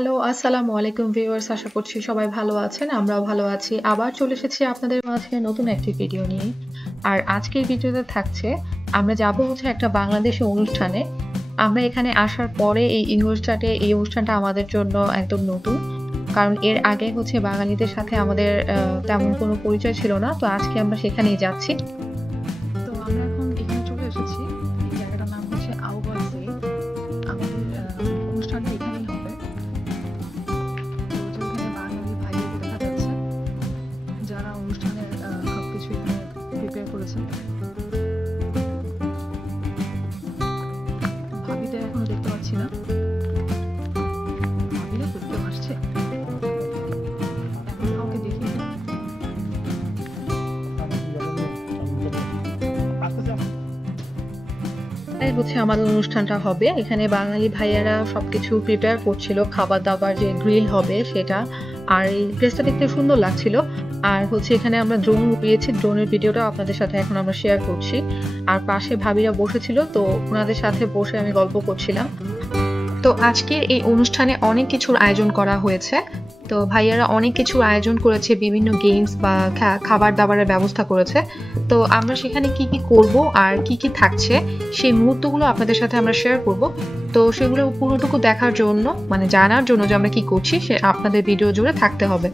Hello, আসসালামু আলাইকুম viewers. আশা করছি সবাই ভালো আছেন। আমরাও ভালো আছি। আবার চলে এসেছি আপনাদের মাঝে নতুন একটি ভিডিও নিয়ে। আর আজকের ভিডিওতে থাকছে আমরা যাবো একটা বাংলাদেশী অনুষ্ঠানে। আমরা এখানে আসার পরে এই অনুষ্ঠানটা আমাদের জন্য একদম নতুন। কারণ এর আগে বাঙালিদের সাথে আমাদের তেমন কোনো পরিচয় ছিল না। তো আজকে আমরা সেখানেই যাচ্ছি। তো আমরা এখন এখানে চলে এসেছি। এই জায়গাটার নাম হচ্ছে আউবাল সে। আমাদের অনুষ্ঠানটা এখানেই হবে। যারা অনুষ্ঠানের সবকিছু এখানে প্রিপেয়ার করেছেন। ভাবিদের এখনো দেখতে পাচ্ছি না। ভাবিরা দেখতে আসছে, এখন কাউকে দেখি না। আমাদের অনুষ্ঠানটা হবে এখানে। বাঙালি ভাইয়ারা সবকিছু প্রিপেয়ার করছিল, খাবার দাবার যে গ্রিল হবে সেটা। আর এই প্লেসটা দেখতে সুন্দর লাগছিল। আর এখানে আমরা ড্রোন পেয়েছি, ড্রোনের ভিডিওটা আপনাদের সাথে এখন আমরা শেয়ার করছি। আর পাশে ভাবিরা বসেছিল, তো ওনাদের সাথে বসে আমি গল্প করছিলাম। তো আজকের এই অনুষ্ঠানে অনেক কিছুর আয়োজন করা হয়েছে। তো ভাইয়ারা অনেক কিছুর আয়োজন করেছে, বিভিন্ন গেমস বা খাবার দাবারের ব্যবস্থা করেছে। তো আমরা সেখানে কি কি করব আর কি কি থাকছে সেই মুহূর্তগুলো আপনাদের সাথে আমরা শেয়ার করব। তো সেগুলো পুরোটুকু দেখার জন্য, মানে জানার জন্য যে আমরা কি করছি, সে আপনাদের ভিডিও জুড়ে থাকতে হবে।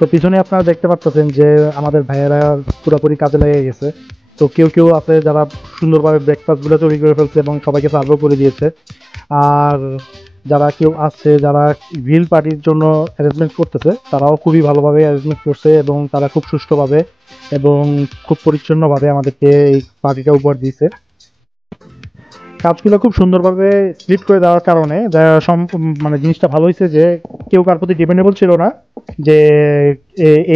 তো পিছনে আপনারা দেখতে পাচ্ছেন যে আমাদের ভাইয়েরা পুরোপুরি কাজে লেগে গেছে। তো কেউ কেউ আছে যারা সুন্দরভাবে ব্রেকফাস্ট গুলো তৈরি করে ফেলছে এবং সবাইকে সার্ভও করে দিয়েছে। আর যারা কেউ আসছে, যারা গ্রিল পার্টির জন্য অ্যারেঞ্জমেন্ট করতেছে, তারাও খুবই ভালোভাবে অ্যারেঞ্জমেন্ট করছে এবং তারা খুব সুষ্ঠুভাবে এবং খুব পরিচ্ছন্নভাবে আমাদেরকে এই পার্টিটা উপহার দিয়েছে। কাজগুলো খুব সুন্দরভাবে স্প্লিট করে দেওয়ার কারণে মানে জিনিসটা ভালো হয়েছে যে কেউ কার প্রতি ডিপেন্ডেবল ছিল না যে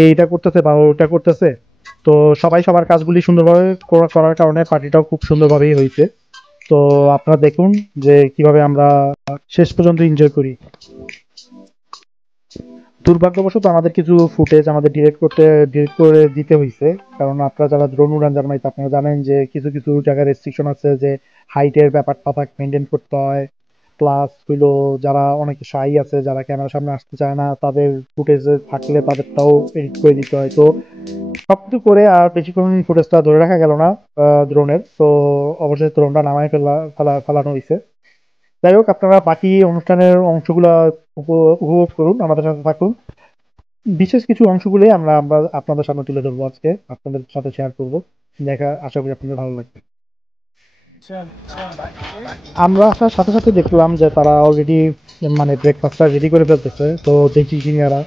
এইটা করতেছে বা ওটা করতেছে। তো সবাই সবার কাজগুলি সুন্দরভাবে করার কারণে পার্টিটাও খুব সুন্দরভাবেই হয়েছে। তো আপনারা দেখুন যে কিভাবে আমরা শেষ পর্যন্ত এনজয় করি। দুর্ভাগ্যবশত আমাদের কিছু ফুটেজ আমাদের ডিরেক্ট করে দিতে হয়েছে, কারণ আপনারা যারা ড্রোন উড়ান জানেন, আপনারা জানেন যে কিছু কিছু জায়গায় রেস্ট্রিকশন আছে যে হাইটের ব্যাপারটা মেনটেন করতে হয়। প্লাস হইলো যারা অনেকে শাই আছে, যারা ক্যামেরার সামনে আসতে চায় না, তাদের ফুটেজে থাকলে তাদেরটাও এডিট করে দিতে হয়। তো সবকিছু করে আর বেশিক্ষণ ফুটেজটা ধরে রাখা গেল না ড্রোনের। তো অবশ্যই ড্রোনটা নামায় ফেলানো হয়েছে। যাই হোক, আপনারা বাকি অনুষ্ঠানের অংশগুলো উপভোগ করুন, আমাদের সাথে থাকুন। বিশেষ কিছু অংশগুলো আমরা আমরা আপনাদের সামনে তুলে ধরবো, আজকে আপনাদের সাথে শেয়ার করবো। আশা করি আপনাদের ভালো লাগবে। আমরা আসার সাথে সাথে দেখলাম যে তারা অলরেডি মানে ব্রেকফাস্টটা রেডি করে ফেলতেছে। তো দেশি সিঙ্গারা,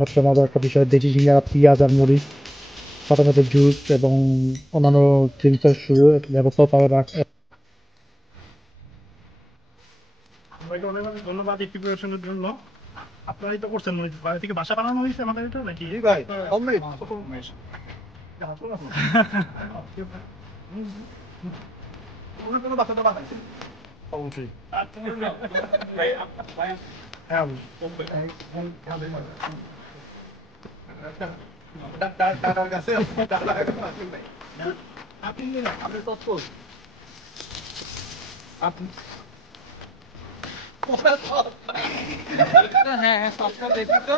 সবচেয়ে মজার একটা বিষয়, দেশি সিঙ্গারা, পেঁয়াজ আর মরিচ, সাথে সাথে জুস এবং অন্যান্য ড্রিঙ্কসের ব্যবস্থাও তারা ধন্যবাদ এই প্রিপারেশনের জন্য। আপনারাই তো করছেন, বাইরে থেকে বাসা বানানো হয়েছে আমাদের এটা নাকি? ভাই কোনো বাসা তো বানাইছে অবশ্যই। হ্যাঁ ডাক্তার কাছে আপনি আপনি তত্ত্ব আপনি হ্যাঁ হ্যাঁ সবটা দেখি তো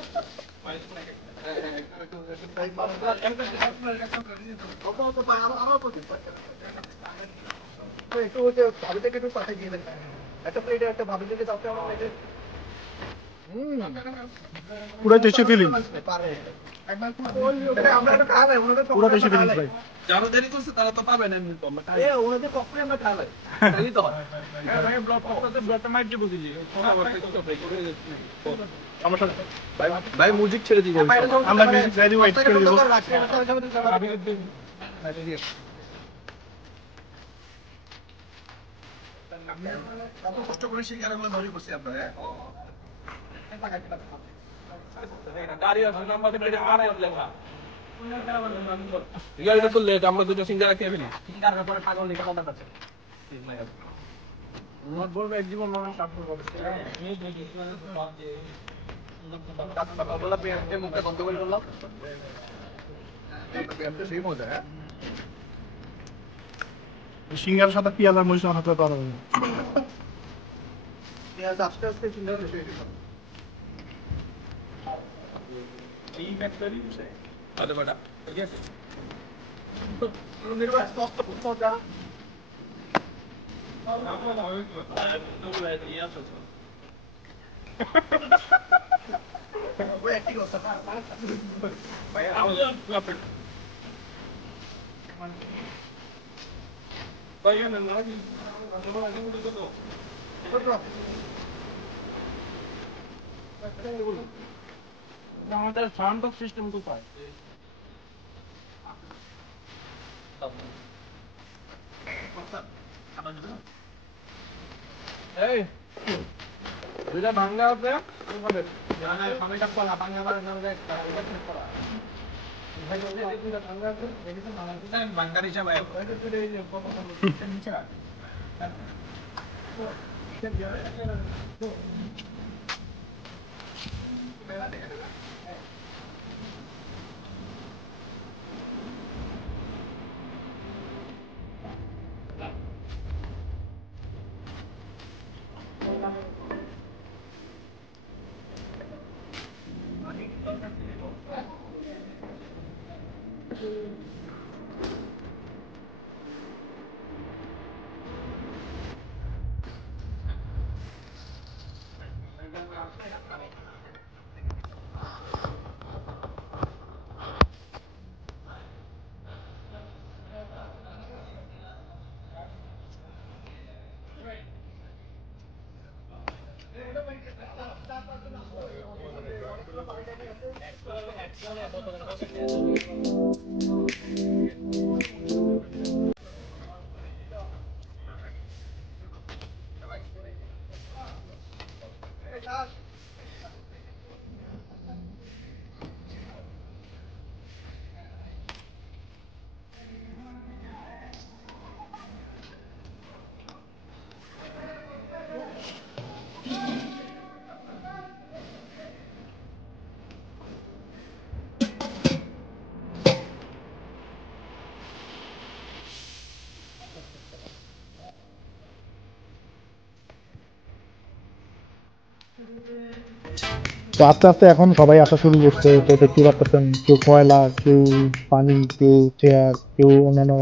একটু ভাবি থেকে একটু পাঠিয়ে দিয়ে দেন একটা প্লেটে একটা ভাবি থেকে চাপতে আমার প্লেটে পুরো দেশে ফিলিং পুরো দেশে ফিলিং ভাই যারা দেরি করছে তারা তো পাবে না এমনি তো আমরা খাই ওনাদের পক্ষে আমরা খাই তাই তো ভাই ব্লক করতে ব্লকটা মাইট দিয়ে বুঝিয়ে সমস্যা ভাই ভাই মিউজিক ছেড়ে দিব আমরা মিউজিক রেডি ওয়েট করে দিব কষ্ট করে শিকার আমরা ধরে করছি আপনারা আমরা দুটো সিঙ্গারা খেয়ে ফেলি সিঙ্গারার পরে পাগল লিখে কথা আছে বলবে এক জীবন মানুষ সাফল্য হবে মুখটা বন্ধ করে বললাম সিঙ্গার সাথে পেঁয়াজ আর মরিচ হাতে পারো পেঁয়াজ আস্তে আস্তে সিঙ্গার এই ফ্যাক্টরি বসে আরে বড়া ঠিক আছে নির্বাচন কষ্ট পড়া আমাদের সাউন্ড বক্স সিস্টেম কোথায় এই দুইটা ভাঙা আছে ওখানে জানা সময়টা পড়া ভাঙা ভাঙা নামে পড়া ভাই যদি দুইটা ভাঙা আছে দেখেছেন ভাঙা হিসাবে তো আস্তে আস্তে এখন সবাই আসা শুরু করছে। তো দেখতে পাচ্ছেন কেউ কয়লা, কেউ পানি, কেউ চেয়ার, কেউ অন্যান্য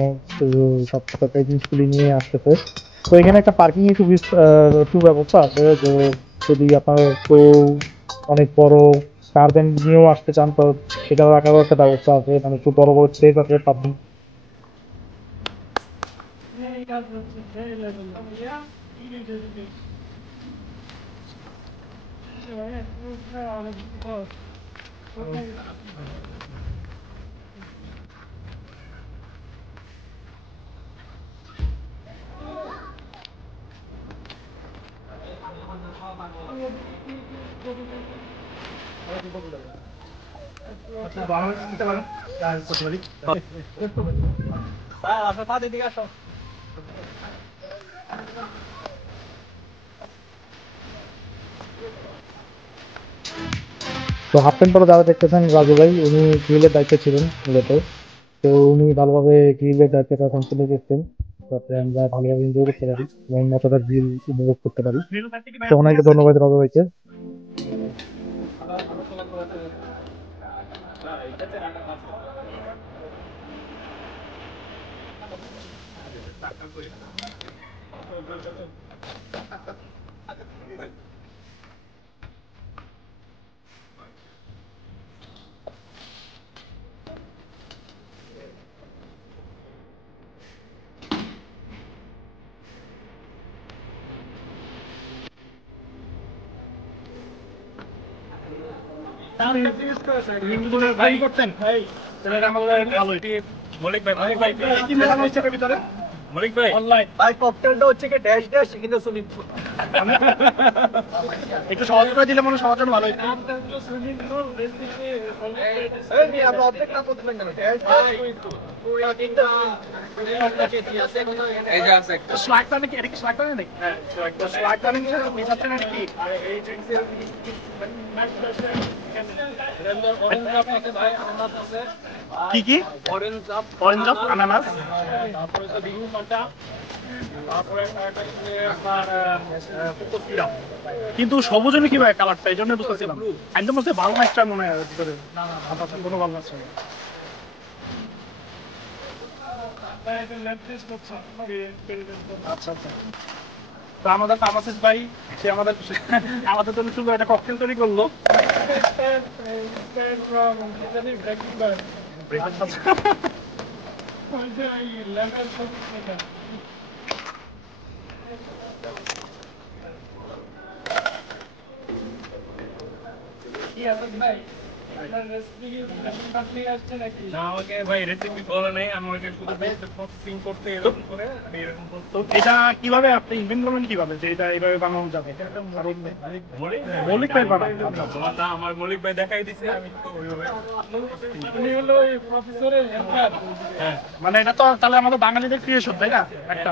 সব প্রকার জিনিসগুলি নিয়ে আসতেছে। তো এখানে একটা পার্কিং এর সুব্যবস্থা আছে, যে যদি আপনার কেউ অনেক বড় কার ভ্যান নিয়েও আসতে চান তো সেটাও রাখারও একটা ব্যবস্থা আছে, মানে একটু বড় বড় স্পেস আছে পার্কিং। আপনার পা দিকে আসো। তো হাফ প্যান্ট পরে যারা দেখতেছেন রাজু ভাই, উনি গ্রিলের দায়িত্বে ছিলেন মূলত। তো উনি ভালোভাবে গ্রিলের দায়িত্বটা সম্পূর্ণ করতেন, যাতে আমরা ভালোভাবে এনজয় করতে পারি এবং মজাদার গ্রিল উপভোগ করতে পারি। তো ওনাকে ধন্যবাদ রাজু ভাইকে। মলিক ভাই অনলাইন ভাই ককটেলটা হচ্ছে কি ড্যাশ ড্যাশ কিন্তু সুইমিং পুল একটু সহজ করে দিলে মনে সহজ ভালো হতো। এই আমরা অর্ধেক না করতে পারি না ড্যাশ ড্যাশ সুইমিং পুল পুরো তিনটা এই যে আছে একটা স্লাইড টানে কি এটা কি স্লাইড টানে নাকি? হ্যাঁ স্লাইড টানে কি মিটাতে না কি আর এই ড্রিঙ্কসের কি কি অরেঞ্জ আপ আনানাস তারপরে তো বিহু পাতা তারপরে আপনার কিন্তু সবুজনে কি ভাই কালারটা এই জন্য বুঝতেছিলাম একদম মধ্যে ভালো একটা মনে হয় ভিতরে কোনো ভালো লাগছে না। আচ্ছা আচ্ছা তো আমাদের ফার্মাসিস্ট ভাই সে আমাদের জন্য শুধু একটা ককটেল তৈরি করলো। এটা কিভাবে আপনি ইনভেন্ট করবেন কিভাবে যে এটা এইভাবে বানানো যাবে? মৌলিক ভাই বানায় আমার মৌলিক ভাই দেখাই দিচ্ছে আমি তো ওইভাবে মানে এটা তো তাহলে আমাদের বাঙালিদের ক্রিয়েশন তাই না একটা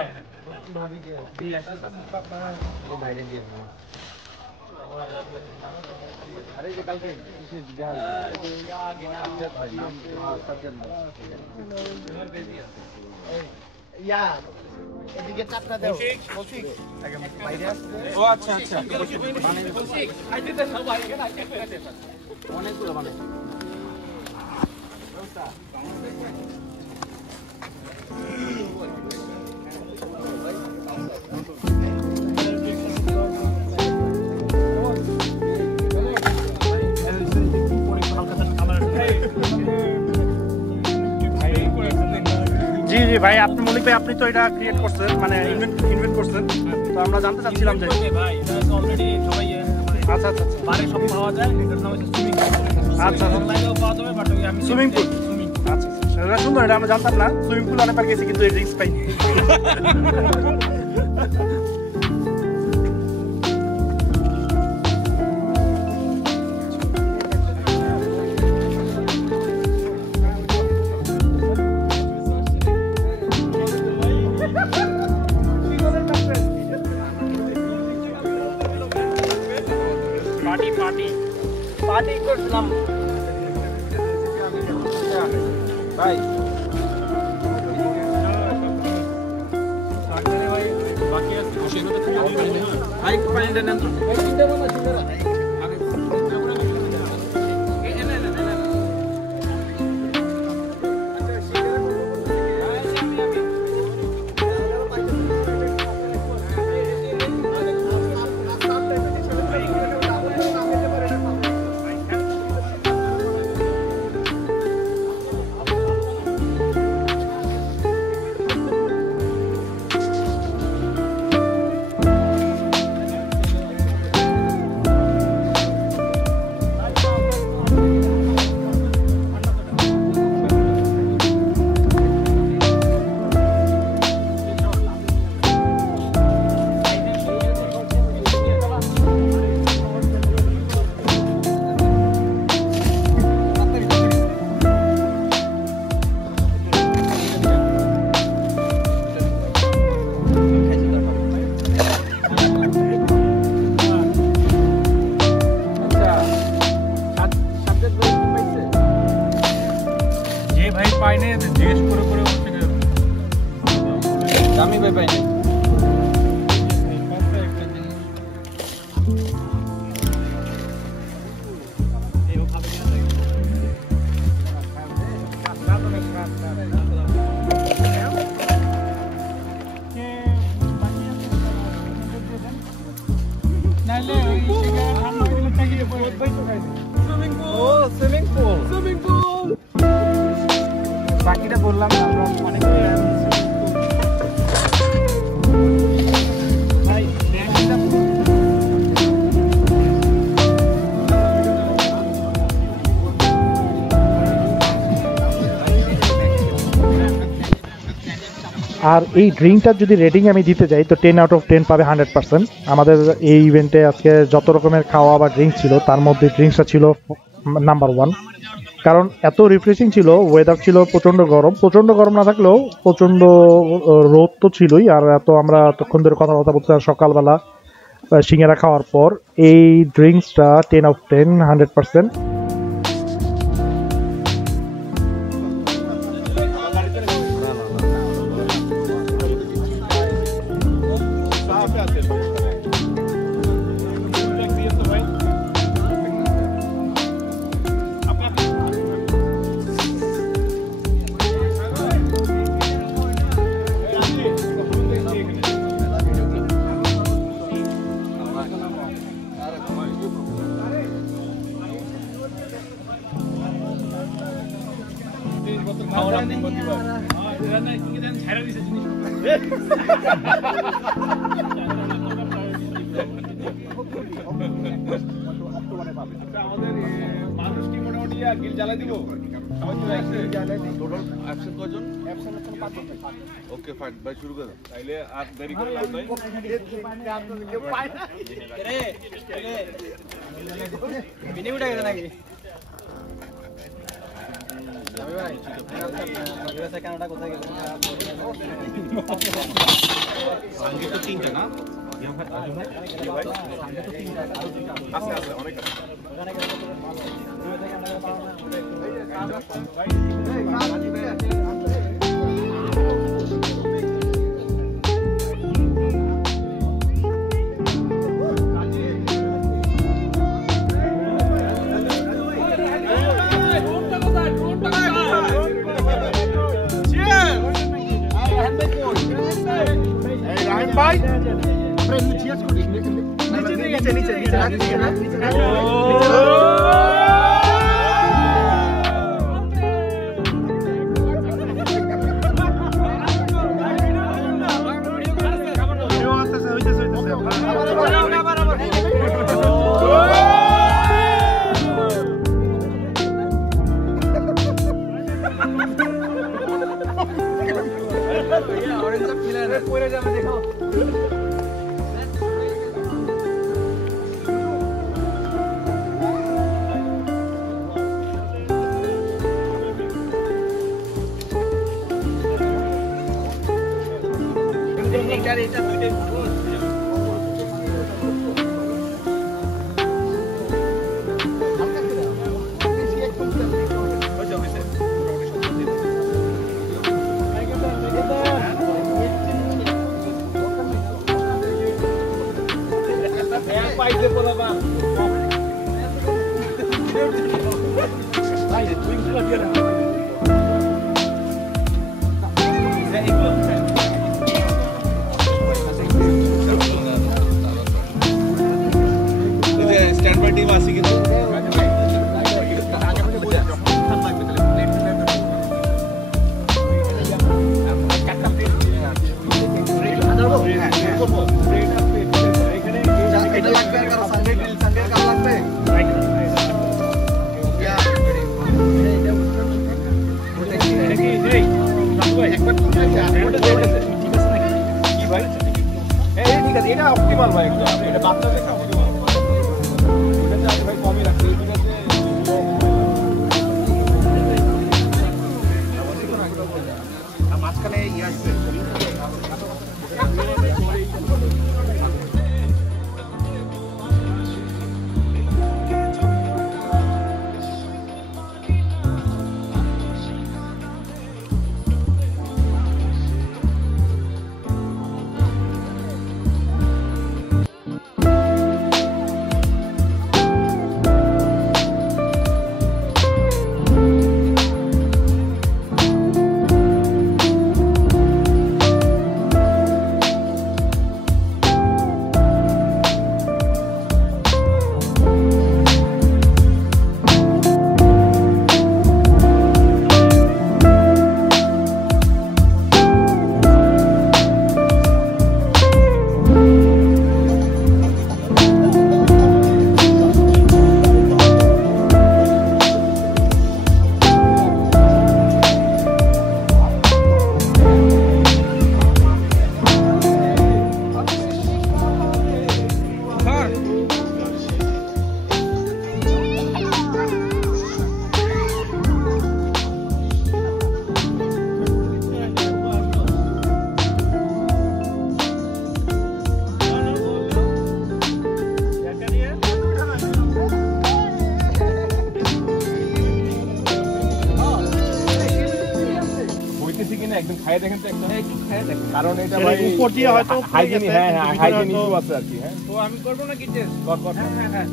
এদিকে চাপটা দাও বাইরে আসছে। ও আচ্ছা আচ্ছা অনেকগুলো মানে জি জি ভাই আপনি মৌলিক ভাই আপনি তো এটা ক্রিয়েট করছেন মানে ইনভেন্ট করছেন তো আমরা জানতে চাচ্ছিলাম যে ভাই এটা অলরেডি সবাই আচ্ছা আচ্ছা বারে সব পাওয়া যায় এটার নাম হচ্ছে সুইমিং পুল। আচ্ছা অনলাইনেও পাওয়া যাবে বাট আমি সুইমিং পুল আচ্ছা এটা সুন্দর এটা আমরা জানতাম না সুইমিং পুল অনেকবার গেছি কিন্তু এই ড্রিঙ্কস পাই পার্টি করছিলাম ভাই ভাই পানিটা নেন ভাই পাই নাই। বাকিটা বললাম না আমরা অনেক আর এই ড্রিঙ্কটার যদি রেটিং আমি দিতে যাই তো 10 আউট অফ 10 পাবে 100%। আমাদের এই ইভেন্টে আজকে যত রকমের খাওয়া বা ড্রিঙ্ক ছিল তার মধ্যে ড্রিঙ্কসটা ছিল নাম্বার 1, কারণ এত রিফ্রেশিং ছিল। ওয়েদার ছিল প্রচণ্ড গরম না থাকলেও প্রচণ্ড রোদ তো ছিলই। আর এত আমরা তখন ধরে কথা বলতে সকালবেলা সিঙ্গারা খাওয়ার পর এই ড্রিঙ্কসটা 10 আউট অফ 10 100%। মানুষ কি মোটামুটি গিল জ্বালা দিব ওকে ফাইন ভাই শুরু করো তাইলে আর দেরি করে লাভ নাই বিনি উঠে গেছে নাকি ভাই কেনটা কোথায় গেছে সঙ্গে তো তিনটা না আস্তে আস্তে অনেক ভাই স্ট্যান্ড বাই টিম আসি কিন্তু এটা অপটিমাল ভাই এটা বাচ্চাদের খাওয়া ভাই কমই রাখছে মাঝখানে ইয়ে আসবে একদম খাইয়ে দেখেন তো একটু খাইয়ে দেখেন, কারণ এটা ভাই উপর দিয়ে হয়তো হাইজিনিক, হ্যাঁ হাইজিনিক ইস্যু আছে আর কি। হ্যাঁ তো আমি করব নাকি টেস্ট? হ্যাঁ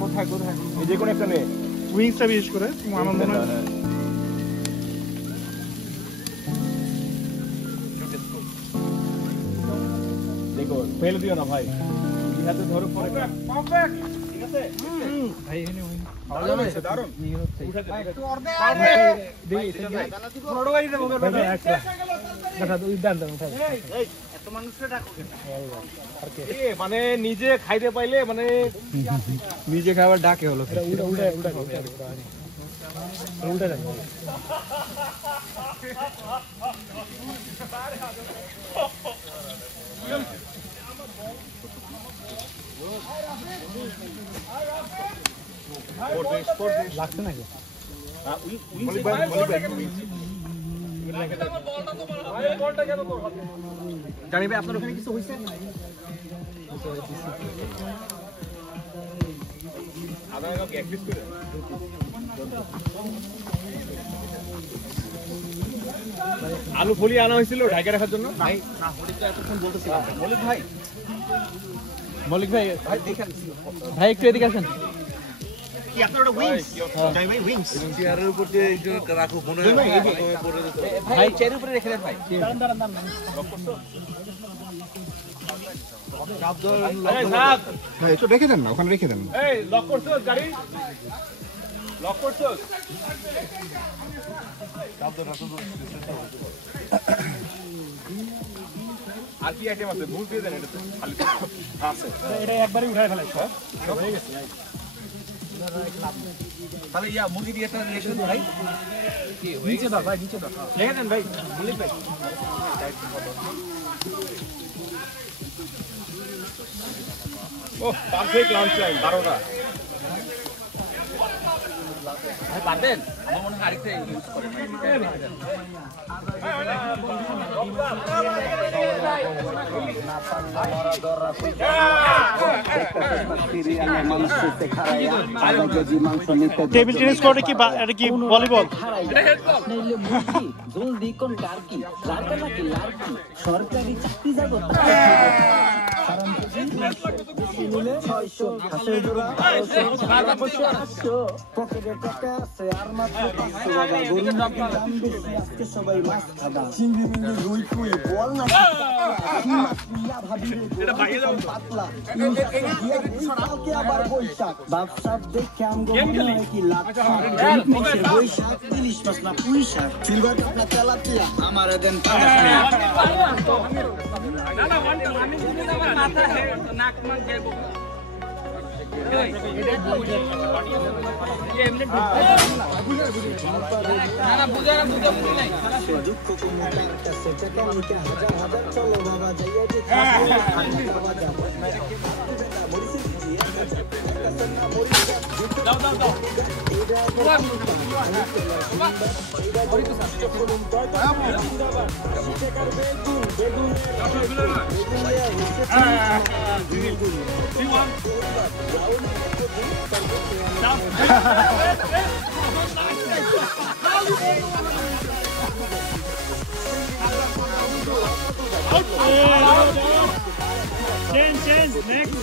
কোথায় এই যে কোন একটা নে উইংসটা বিশেষ করে আমার মনে হয় দেখো ফেলে দিও না ভাই, ইহাতে ধরো পরে ঠিক আছে ভাই এখানে ভালো হয়েছে, দারুণ উঠাতে একটু অর্ধেক দেই বড় গাড়ি দেবো একটা দাদা দুই দান দাও উঠাই এই এত মানুষকে ডাকো কেন? মানে নিজে খাইতে পাইলে মানে নিজে খাবার ডাকে হলো। উল্টা দেন লাগছে নাকি? জানি ভাই আপনার ওখানে কিছু হয়েছে? আলু ফলি আনা হয়েছিল ঢাকা রাখার জন্য। মল্লিক ভাই দেখেন ভাই একটু এদিকে আসেন। কি আপনার ওটা উইংস? যাই ভাই উইংস চেয়ারের উপর দিয়ে রাখো মনে হয় পড়ে যেত ভাই, চেয়ারের উপরে রেখে দেন ভাই। দাঁড়ান ভাই একটু রেখে দেন না, ওখানে রেখে দেন। এই লক করছো গাড়ি? লক করছো? আর কি আইটেম আছে? ভুল দিয়ে দেন, এটা তো খালি আছে। এটা একবারই উঠায় ফেলাইছো হয়ে গেছে ভাই। তাহলে ইয়া মুরগি দিয়ে একটা রেশন ভাই কি নিচে দাও ভাই, নিচে দাও রেখে দেন ভাই, মল্লিক ভাই। ও পারফেক্ট লাঞ্চ টাইম 12টা। ভাই পারবেন? আমার মনে হয় আরেকটা ইউজ করেন ভাই। টেবিল টেনিস কোর্টে কি এটা কি ভলিবল? জলদি কোন টার্কি লারকা নাকি লারকি সরকারি চাকরি যাবো পকেটে টাকা আছে আর মাত্র 500 টাকা গরুর দাম বেশি আজকে সবাই মাছ খাবা চিংড়ি মিংড়ি রুই ফুই বল না ভাবি এটা ভাইয়ে দাও পাতলা কালকে আবার বৈশাখ বাপসাপ দেখে আমগো মনে হয় কি লাচ্ছা বৈশাখ ইলিশ মাছ না পুঁই শাক সিলভার কাপ না তেলাপিয়া আমারে দেন পাঁচ না না আমি যদি আমার মাথা নাক মান খাইবো দুঃখ কোনো তার কাছে টাকা নিতে হাজার হাজার চলো বাবা যাইয়া যে বাবা যাবো Change, next.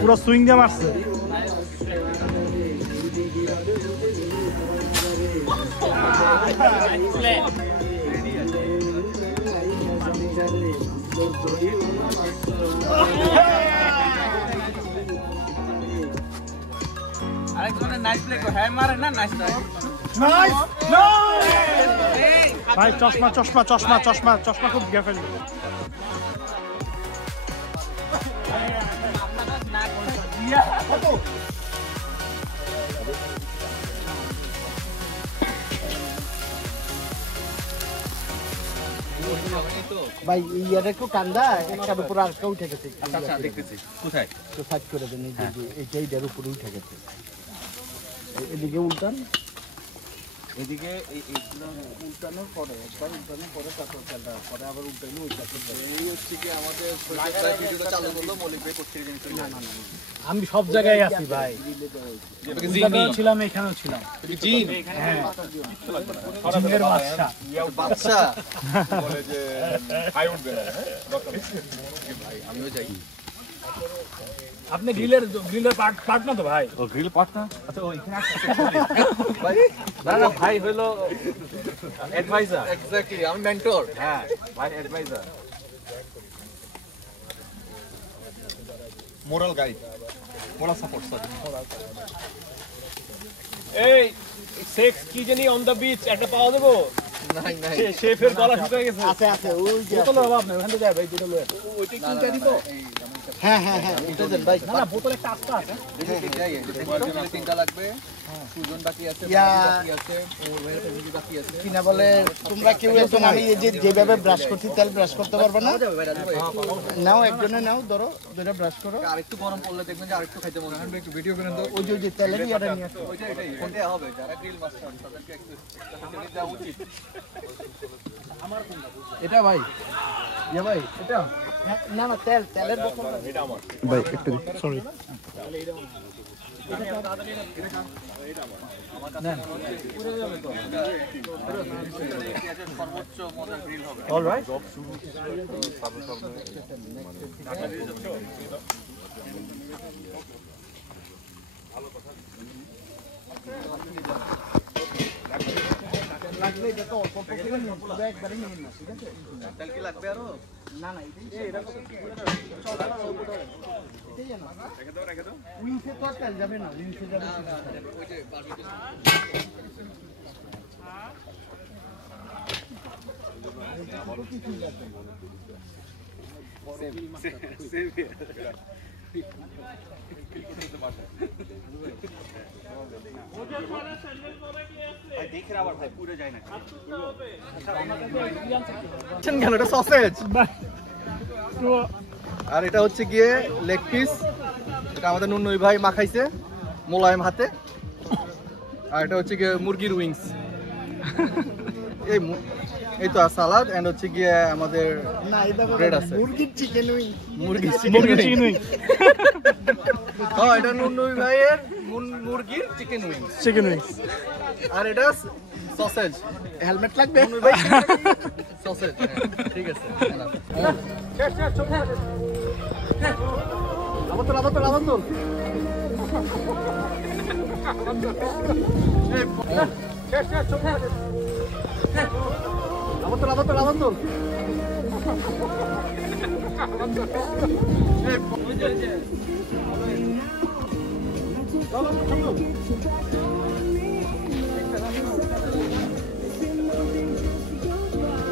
পুরো সুইং দিয়ে মারছে। আরেকজনের নাইস প্লে কো হ্যাঁ মারে না নাইস নাইস ভাই চশমা চশমা চশমা চশমা চশমা খুব গিয়ে ফেলবে। ভাই ইয়ার একটু কান্দা একটার উপর আর কেউ উঠে গেছে। আচ্ছা দেখতেছি কোথায় তো সাইড করে দেন এইটার উপরে উঠে গেছে। এদিকে উল্টান, এদিকে উল্টানোর পরে একবার উল্টানোর পরে তারপর তেলটা পরে আবার উল্টানো এই হচ্ছে কি আমাদের ভিডিওটা চালু করলো মৌলিক ভাই করতে জিনিস না না আমি সব জায়গায় আছি ভাই, ছিলাম এখানেও ছিলাম। জিন হ্যাঁ জিনের বাদশা। বাচ্চা বলে যে হাই উঠবে না ভাই আমিও যাই। আপনি গ্রিলের পার্ট না তো ভাই? ও গ্রিল পার্ট না? আচ্ছা ও এখানে ভাই না না ভাই হলো অ্যাডভাইজার। এক্স্যাক্টলি আমি মেন্টর। হ্যাঁ ভাই adviser, moral guide, moral support. Sorry এই সেক্স কি জানি অন দ্য বিচ একটা পাওয়া দেবো? নাই নাই শেফের গলা শুকিয়ে গেছে। আছে আছে ওই যে বোতলের অভাব নেই, ওখান থেকে যাই ভাই দুটো লয়ে। ওইটা কিনতে দিব। হ্যাঁ হ্যাঁ হ্যাঁ এটা দেন ভাই। না না বোতল একটা আস্তা আছে। তিনটা লাগবে। সুজন বাকি আছে, বাকি আছে, ওর ভাইয়ের ফ্যামিলি বাকি আছে। কিনা বলে তোমরা কেউ একজন, আমি এই যে যেভাবে ব্রাশ করছি তেল ব্রাশ করতে পারবে না? নাও একজনে নাও, ধরো দুটো ব্রাশ করো। আরেকটু গরম পড়লে দেখবেন যে আরেকটু খাইতে মনে হয়। একটু ভিডিও করেন তো। ওই যে তেলের ইয়াটা নিয়ে আসো। ওইটা এটাই কোনটা হবে যারা গ্রিল মাস্টার তাদেরকে একটু দেওয়া উচিত। এটা ভাই ইয়া ভাই এটা না না তেলের বোতল এটা আমার ভাই একটু সরি সর্বোচ্চ মজার গ্রিল হবে। অলরাইট লাগলে এটা তো অল্প করে নিয়ে পুরো একবারে নিয়ে না, ঠিক আছে? তেল কি লাগবে আরো? না না এটাই এরকম এটাই না রেখে দাও উইংসে তো আর তেল যাবে না, উইংসে যাবে না ওই যে বারবিকিউ আর এটা হচ্ছে গিয়ে লেগ পিস, এটা আমাদের নুনই ভাই মাখাইছে মোলায়েম হাতে। আর এটা হচ্ছে গিয়ে মুরগির উইংস, এই তো সালাদ এন্ড হচ্ছে গিয়ে আমাদের না এটা ব্রেড আছে, মুরগির চিকেন উইং, মুরগির চিকেন উইং। হ্যাঁ এটা নুনই ভাইয়ের মুরগির চিকেন উইংস, চিকেন উইংস। আর এটা সসেজ। হেলমেট লাগবে নুনই ভাই সসেজ, ঠিক আছে। আবার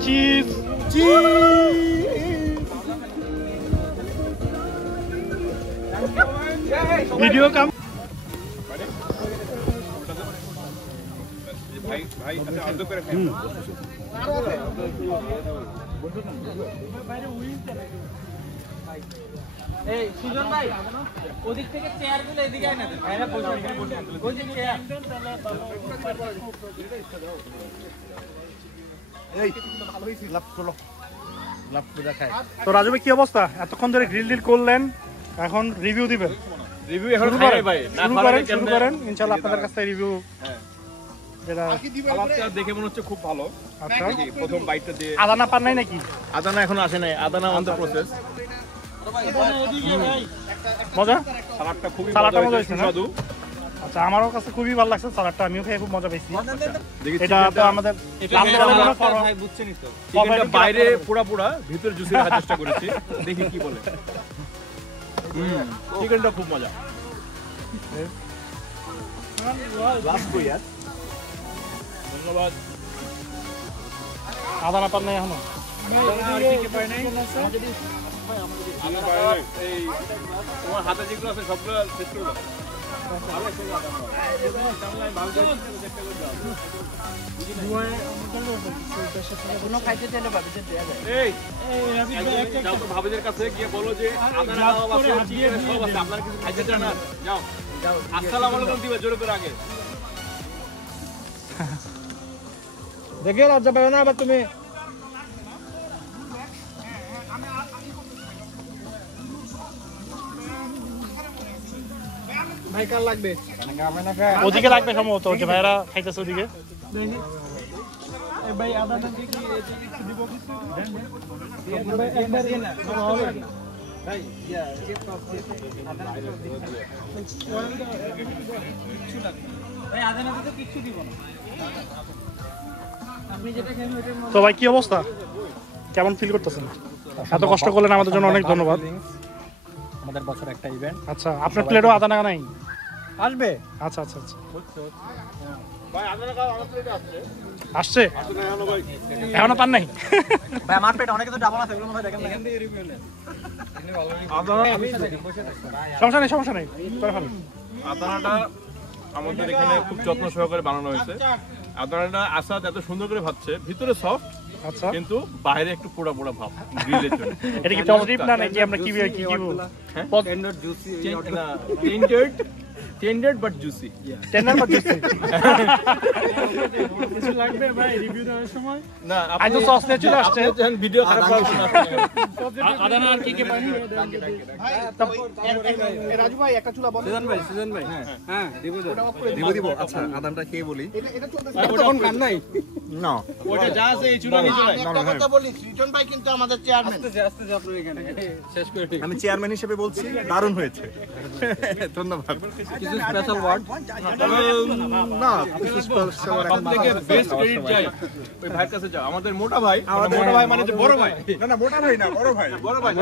চিজ ভিডিও কাম এই সুজন ভাই ওদিক থেকে চেয়ার গুলো এদিকে আয় না, ভাইরা বসে এখানে বসে ওই যে চেয়ার এই ভালো হইছে লাভ চলো লাভ পুরা খাই। তো রাজু ভাই কি অবস্থা? এতক্ষণ ধরে গ্রিল ডিল করলেন, এখন রিভিউ দিবেন। রিভিউ এখন খাই ভাই না শুরু করেন ইনশাআল্লাহ আপনাদের কাছ থেকে রিভিউ। যেটা খাবারটা দেখে মনে হচ্ছে খুব ভালো। আচ্ছা প্রথম বাইটটা দিয়ে আদানা পান নাই নাকি? আদানা এখনো আসে নাই, আদানা অন দ্য প্রসেস। মজা, সালাদটা খুবই সালাদটা মজা হয়েছে না? সুস্বাদু। আচ্ছা আমারও কাছে খুবই ভালো লাগছে সালাদটা, আমিও খেয়ে খুব মজা পেয়েছি। দেখি এটা তো আমাদের ভাই বুঝছেনই তো। চিকেনটা বাইরে পোড়া পোড়া, ভিতরে জুসি রাখার চেষ্টা করেছি, দেখি কি বলে। চিকেনটা খুব মজা। ধন্যবাদ। আদানা পান নাই এখনো? এই তোমার হাতে যেগুলো আছে সবগুলো শেষ করে দাও। ভালো আছে যাও তো ভাবিদের কাছে গিয়ে বলো যে আদা নাও আছে চিকেন সব আছে আপনারা কিছু খাইতে চান না যাও আসসালামু আলাইকুম দিবা জোরে করে আগে দেখে লজ্জা পাবে না আবার তুমি ভাই কার লাগবে ওদিকে লাগবে সম্ভবত যে ভাইরা খাইতেছে ওদিকে ভাই আদা না কি দিব কিছু একবার দিন না ভাই ইয়া ভাই আদা না তো কিছু দিব না আপনি যেটা খেলেন ওটার তো ভাই কি অবস্থা কেমন ফিল করতেছেন এত কষ্ট করলেন আমাদের জন্য অনেক ধন্যবাদ আমাদের বছর একটা ইভেন্ট আচ্ছা আপনার প্লেটও আদা নাগা নাই আসবে আচ্ছা আচ্ছা আচ্ছা ভাই আদা নাগা আমার প্লেটে আসছে এখনো পান নাই ভাই আমার পেট অনেক তো ডাবল আছে এগুলো মনে দেখেন এখান থেকে রিভিউ নেন সমস্যা নেই করে ফেলেন আদানাটা আমাদের এখানে খুব যত্ন সহকারে বানানো হয়েছে আদানাটা আসাদ এত সুন্দর করে ভাজছে ভিতরে সফট আচ্ছা কিন্তু বাইরে একটু পোড়া পোড়া ভাব গ্রিলের জন্য এটা কি পজিটিভ না নাকি আমরা কি কি টেন্ডার জুসি না টেন্ডার বাট জুসি টেন্ডার বা জুসি কিছু লাগবে ভাই রিভিউ দেওয়ার সময় না আই তো সস নিয়ে চলে আসছে আপনি ভিডিও খারাপ করবেন না আদানা আর কি কি পানি রাজু ভাই একটা চুলা বল সুজন ভাই হ্যাঁ দিব আচ্ছা আদানটা খেয়ে বলি তখন কাম নাই না ওটা যা আছে এই চুলা নিচে রাখ একটা কথা বলি সৃজন ভাই কিন্তু আমাদের চেয়ারম্যান আস্তে আপনার এখানে শেষ করে দিই আমি চেয়ারম্যান হিসেবে বলছি দারুণ হয়েছে ধন্যবাদ কিছু স্পেশাল ওয়ার্ড না সবথেকে বেস্ট ক্রেডিট চাই ওই ভাইয়ের কাছে যাও আমাদের মোটা ভাই মানে যে বড় ভাই না মোটা ভাই না বড় ভাই বড় ভাই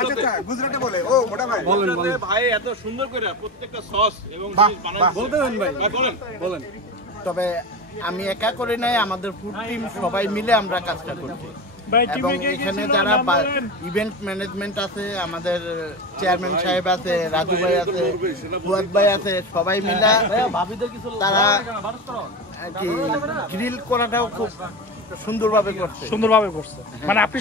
আচ্ছা গুজরাটে বলে ও মোটা ভাই গুজরাটে ভাই এত সুন্দর করে প্রত্যেকটা সস এবং জিনিস বানায় বলতে দেন ভাই বলেন তবে আমি একা করে নাই আমাদের ফুড টিম সবাই মিলে আমরা কাজটা করছি এবং এখানে যারা ইভেন্ট ম্যানেজমেন্ট আছে আমাদের চেয়ারম্যান সাহেব আছে রাজু ভাই আছে ফুয়াদ ভাই আছে সবাই মিলে তারা আর কি গ্রিল করাটাও খুব সুন্দরভাবে করছে মানে আপনি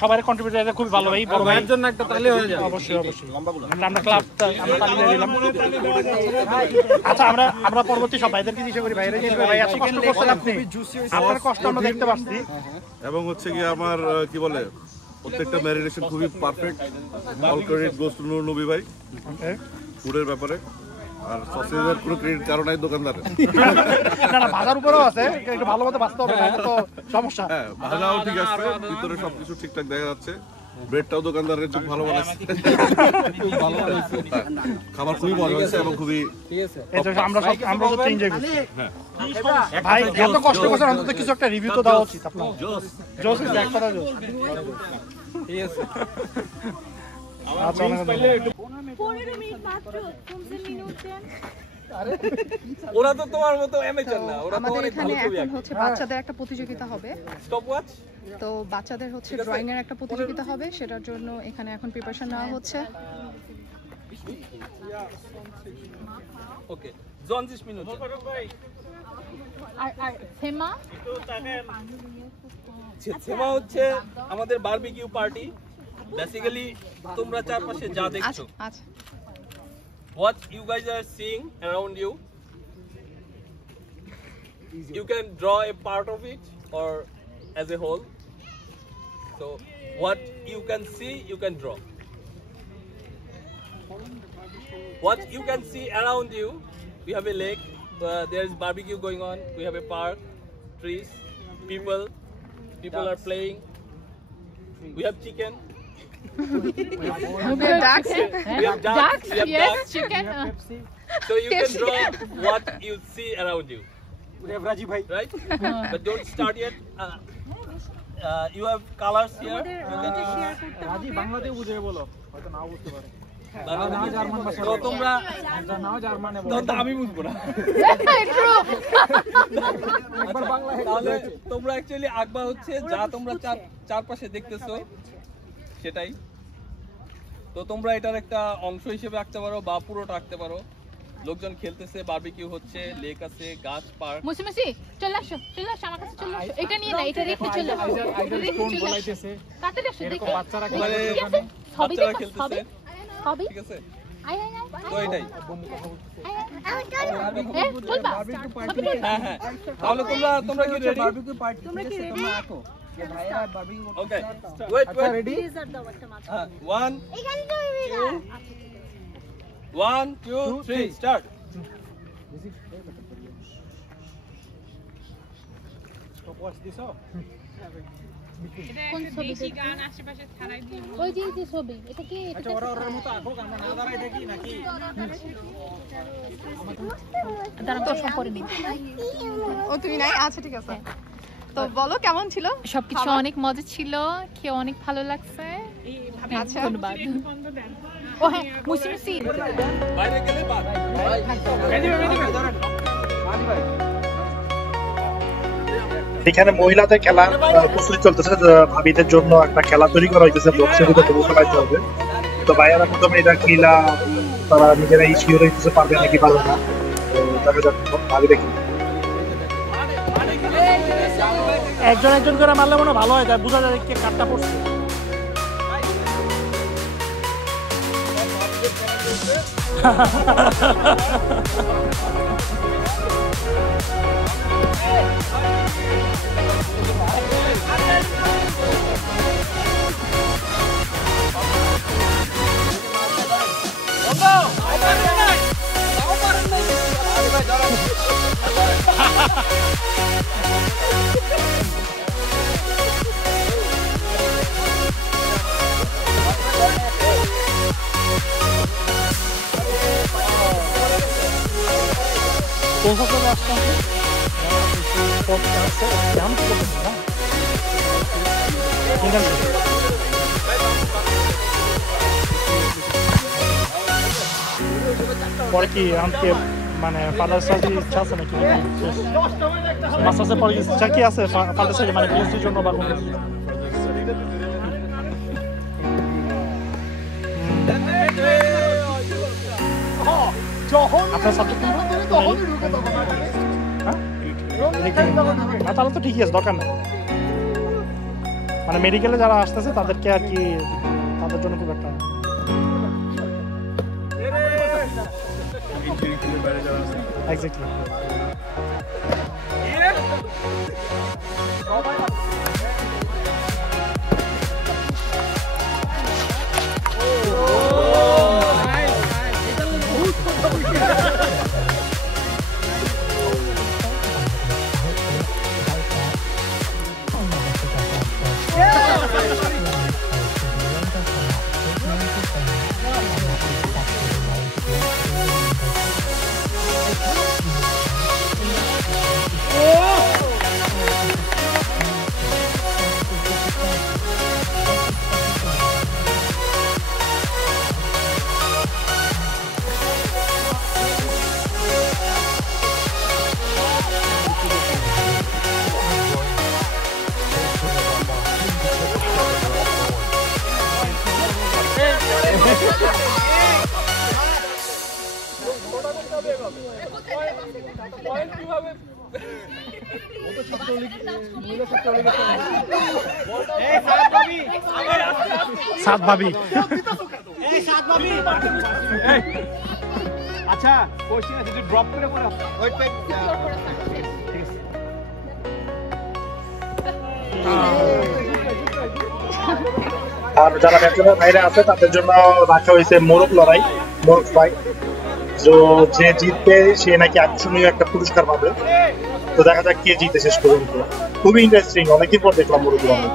সবার কন্ট্রিবিউটর খুব ভালো ভাই বড় ভাইয়ের জন্য একটা তালি হয়ে যায় অবশ্যই আমরা ক্লাবটা আমরা তালি দিয়ে দিলাম আচ্ছা আমরা পরবর্তী সব ভাইদেরকে জিজ্ঞাসা করি ভাইরা যে ভাই এত কষ্ট করছেন আপনি আপনার কষ্ট আমরা দেখতে পাচ্ছি এবং হচ্ছে কি আমার কি বলে প্রত্যেকটা ম্যারিনেশন খুবই perfect all credit goes to Noor Nabi ভাই ফুডের ব্যাপারে আর সসেজের কোনো ক্রেডিট কারণ নাই দোকানদারের না বাজার উপরেও আছে একটু ভালো মতো বাঁচতে হবে না তো সমস্যা হ্যাঁ ভাজাও ঠিক আছে ভিতরে সবকিছু ঠিকঠাক দেখা যাচ্ছে ব্রেডটাও দোকানদারের খুব ভালো বানাইছে খাবার খুবই মজা হয়েছে এবং খুবই এটা আমরা তো এনজয় করছি ভাই এত কষ্ট করছেন অন্তত কিছু একটা রিভিউ তো দেওয়া উচিত আপনার জোস এক কথা জোস ঠিক আছে আচ্ছা অনেক ধন্যবাদ 15 মিনিট মাত্র 15 মিনিট দেন ওরা তো তোমার মতো অ্যামেচার না ওরা তো আমাদের অনেক এখানে ভালো ছবি এখন হচ্ছে বাচ্চাদের একটা প্রতিযোগিতা হবে স্টপওয়াচ তো বাচ্চাদের হচ্ছে ড্রয়িং এর একটা প্রতিযোগিতা হবে সেটার জন্য এখানে এখন প্রিপারেশন নেওয়া হচ্ছে ওকে 20 মিনিট আর থেমা সেমা হচ্ছে আমাদের বারবিকিউ পার্টি বেসিক্যালি তোমরা চারপাশে যা দেখছো আচ্ছা what you guys are seeing around you you can draw a part of it or as a whole so what you can see you can draw what you can see around you we have a lake there is barbecue going on we have a park trees people are playing we have chicken ducks we have ducks, we have yes ducks. chicken So you can draw what you see around you, we have Raji bhai right? But don't start yet. You have colors here. You can রাজি বাংলাতে বুঝিয়ে বলো হয়তো নাও বুঝতে পারে German ভাষা তো তোমরা নাও জার্মানে তো আমি বুঝবো না true একবার বাংলা তাহলে তোমরা অ্যাকচুয়ালি আকবা হচ্ছে যা তোমরা চারপাশে দেখতেছো সেটাই তো তোমরা এটার একটা অংশ হিসেবে আঁকতে পারো বা পুরোটা আঁকতে পারো লোকজন খেলতেছে বারবিকিউ হচ্ছে লেক আছে গাছ পার্ক মুসি চলে আসো আমার কাছে এটা নিয়ে না, এটা রেখে চলে আসো। তাড়াতাড়ি আসো, দেখো বাচ্চারা খেলছে, সবই দেখো, সবই ঠিক আছে। আয় আয় আয় তো এটাই চলবা। হ্যাঁ হ্যাঁ, তাহলে তোমরা কি রেডি? তোমরা কি রেডি? রাখো ভাইয়া barbecue. Okay wait wait, ready? 1 এখানে তো 1 2 3 স্টার্ট। What's this up? কোন ছবি গান আশেপাশে ছাড়াই দিই ওই যে ছবি এটা কি আচ্ছা ওর মতো আঁকো, আমরা না দাঁড়াই দেখি নাকি দাঁড়া তো সব করে নি ও তুমি নাই আচ্ছা ঠিক আছে তো বলো কেমন ছিল সবকিছু অনেক মজা ছিল খেয়ে অনেক ভালো লাগছে আচ্ছা ধন্যবাদ ও হ্যাঁ মুসি বাইরে গেলে বাদ ভাই এখানে মহিলাদের খেলা প্রস্তুতি চলতেছে, ভাবিদের জন্য একটা খেলা তৈরি করা হয়েছে, বক্সের ভিতরে খেলাইতে হবে। তো ভাইয়ারা প্রথমে এটা খেলা তারা নিজেরাই শিওর হইতেছে পারবে নাকি পারবে না, তো দেখা যাক ভাবি দেখি। একজন একজন করে মারলে মনে ভালো হয়, তাই বোঝা যায় কে কাটটা পড়ছে। পরে কি আমাকে মানে ফাদার সার্জারি ইচ্ছা আছে নাকি মাস্টার্সের পরে ইচ্ছা কি আছে ফাদার সার্জারি মানে পিএইচডির জন্য বা কোনো আপনার সাবজেক্ট তাহলে তো ঠিকই আছে, দরকার নেই। মানে মেডিকেলে যারা আসতেছে তাদেরকে আর কি তাদের জন্য খুব একটা এক্স্যাক্টলি সাত ভাবি আচ্ছা কোশ্চেন আছে, ড্রপ করে পড়া ওয়েট ওয়েট আর যারা ব্যাচেলর ভাইরা আছে তাদের জন্য রাখা হয়েছে মোরগ লড়াই, মোরগ ফাইট। তো যে জিতবে সে নাকি আকর্ষণীয় একটা পুরস্কার পাবে। তো দেখা যাক কে জিতে শেষ পর্যন্ত। খুবই ইন্টারেস্টিং, অনেকদিন পর দেখলাম মোরগ লড়াই।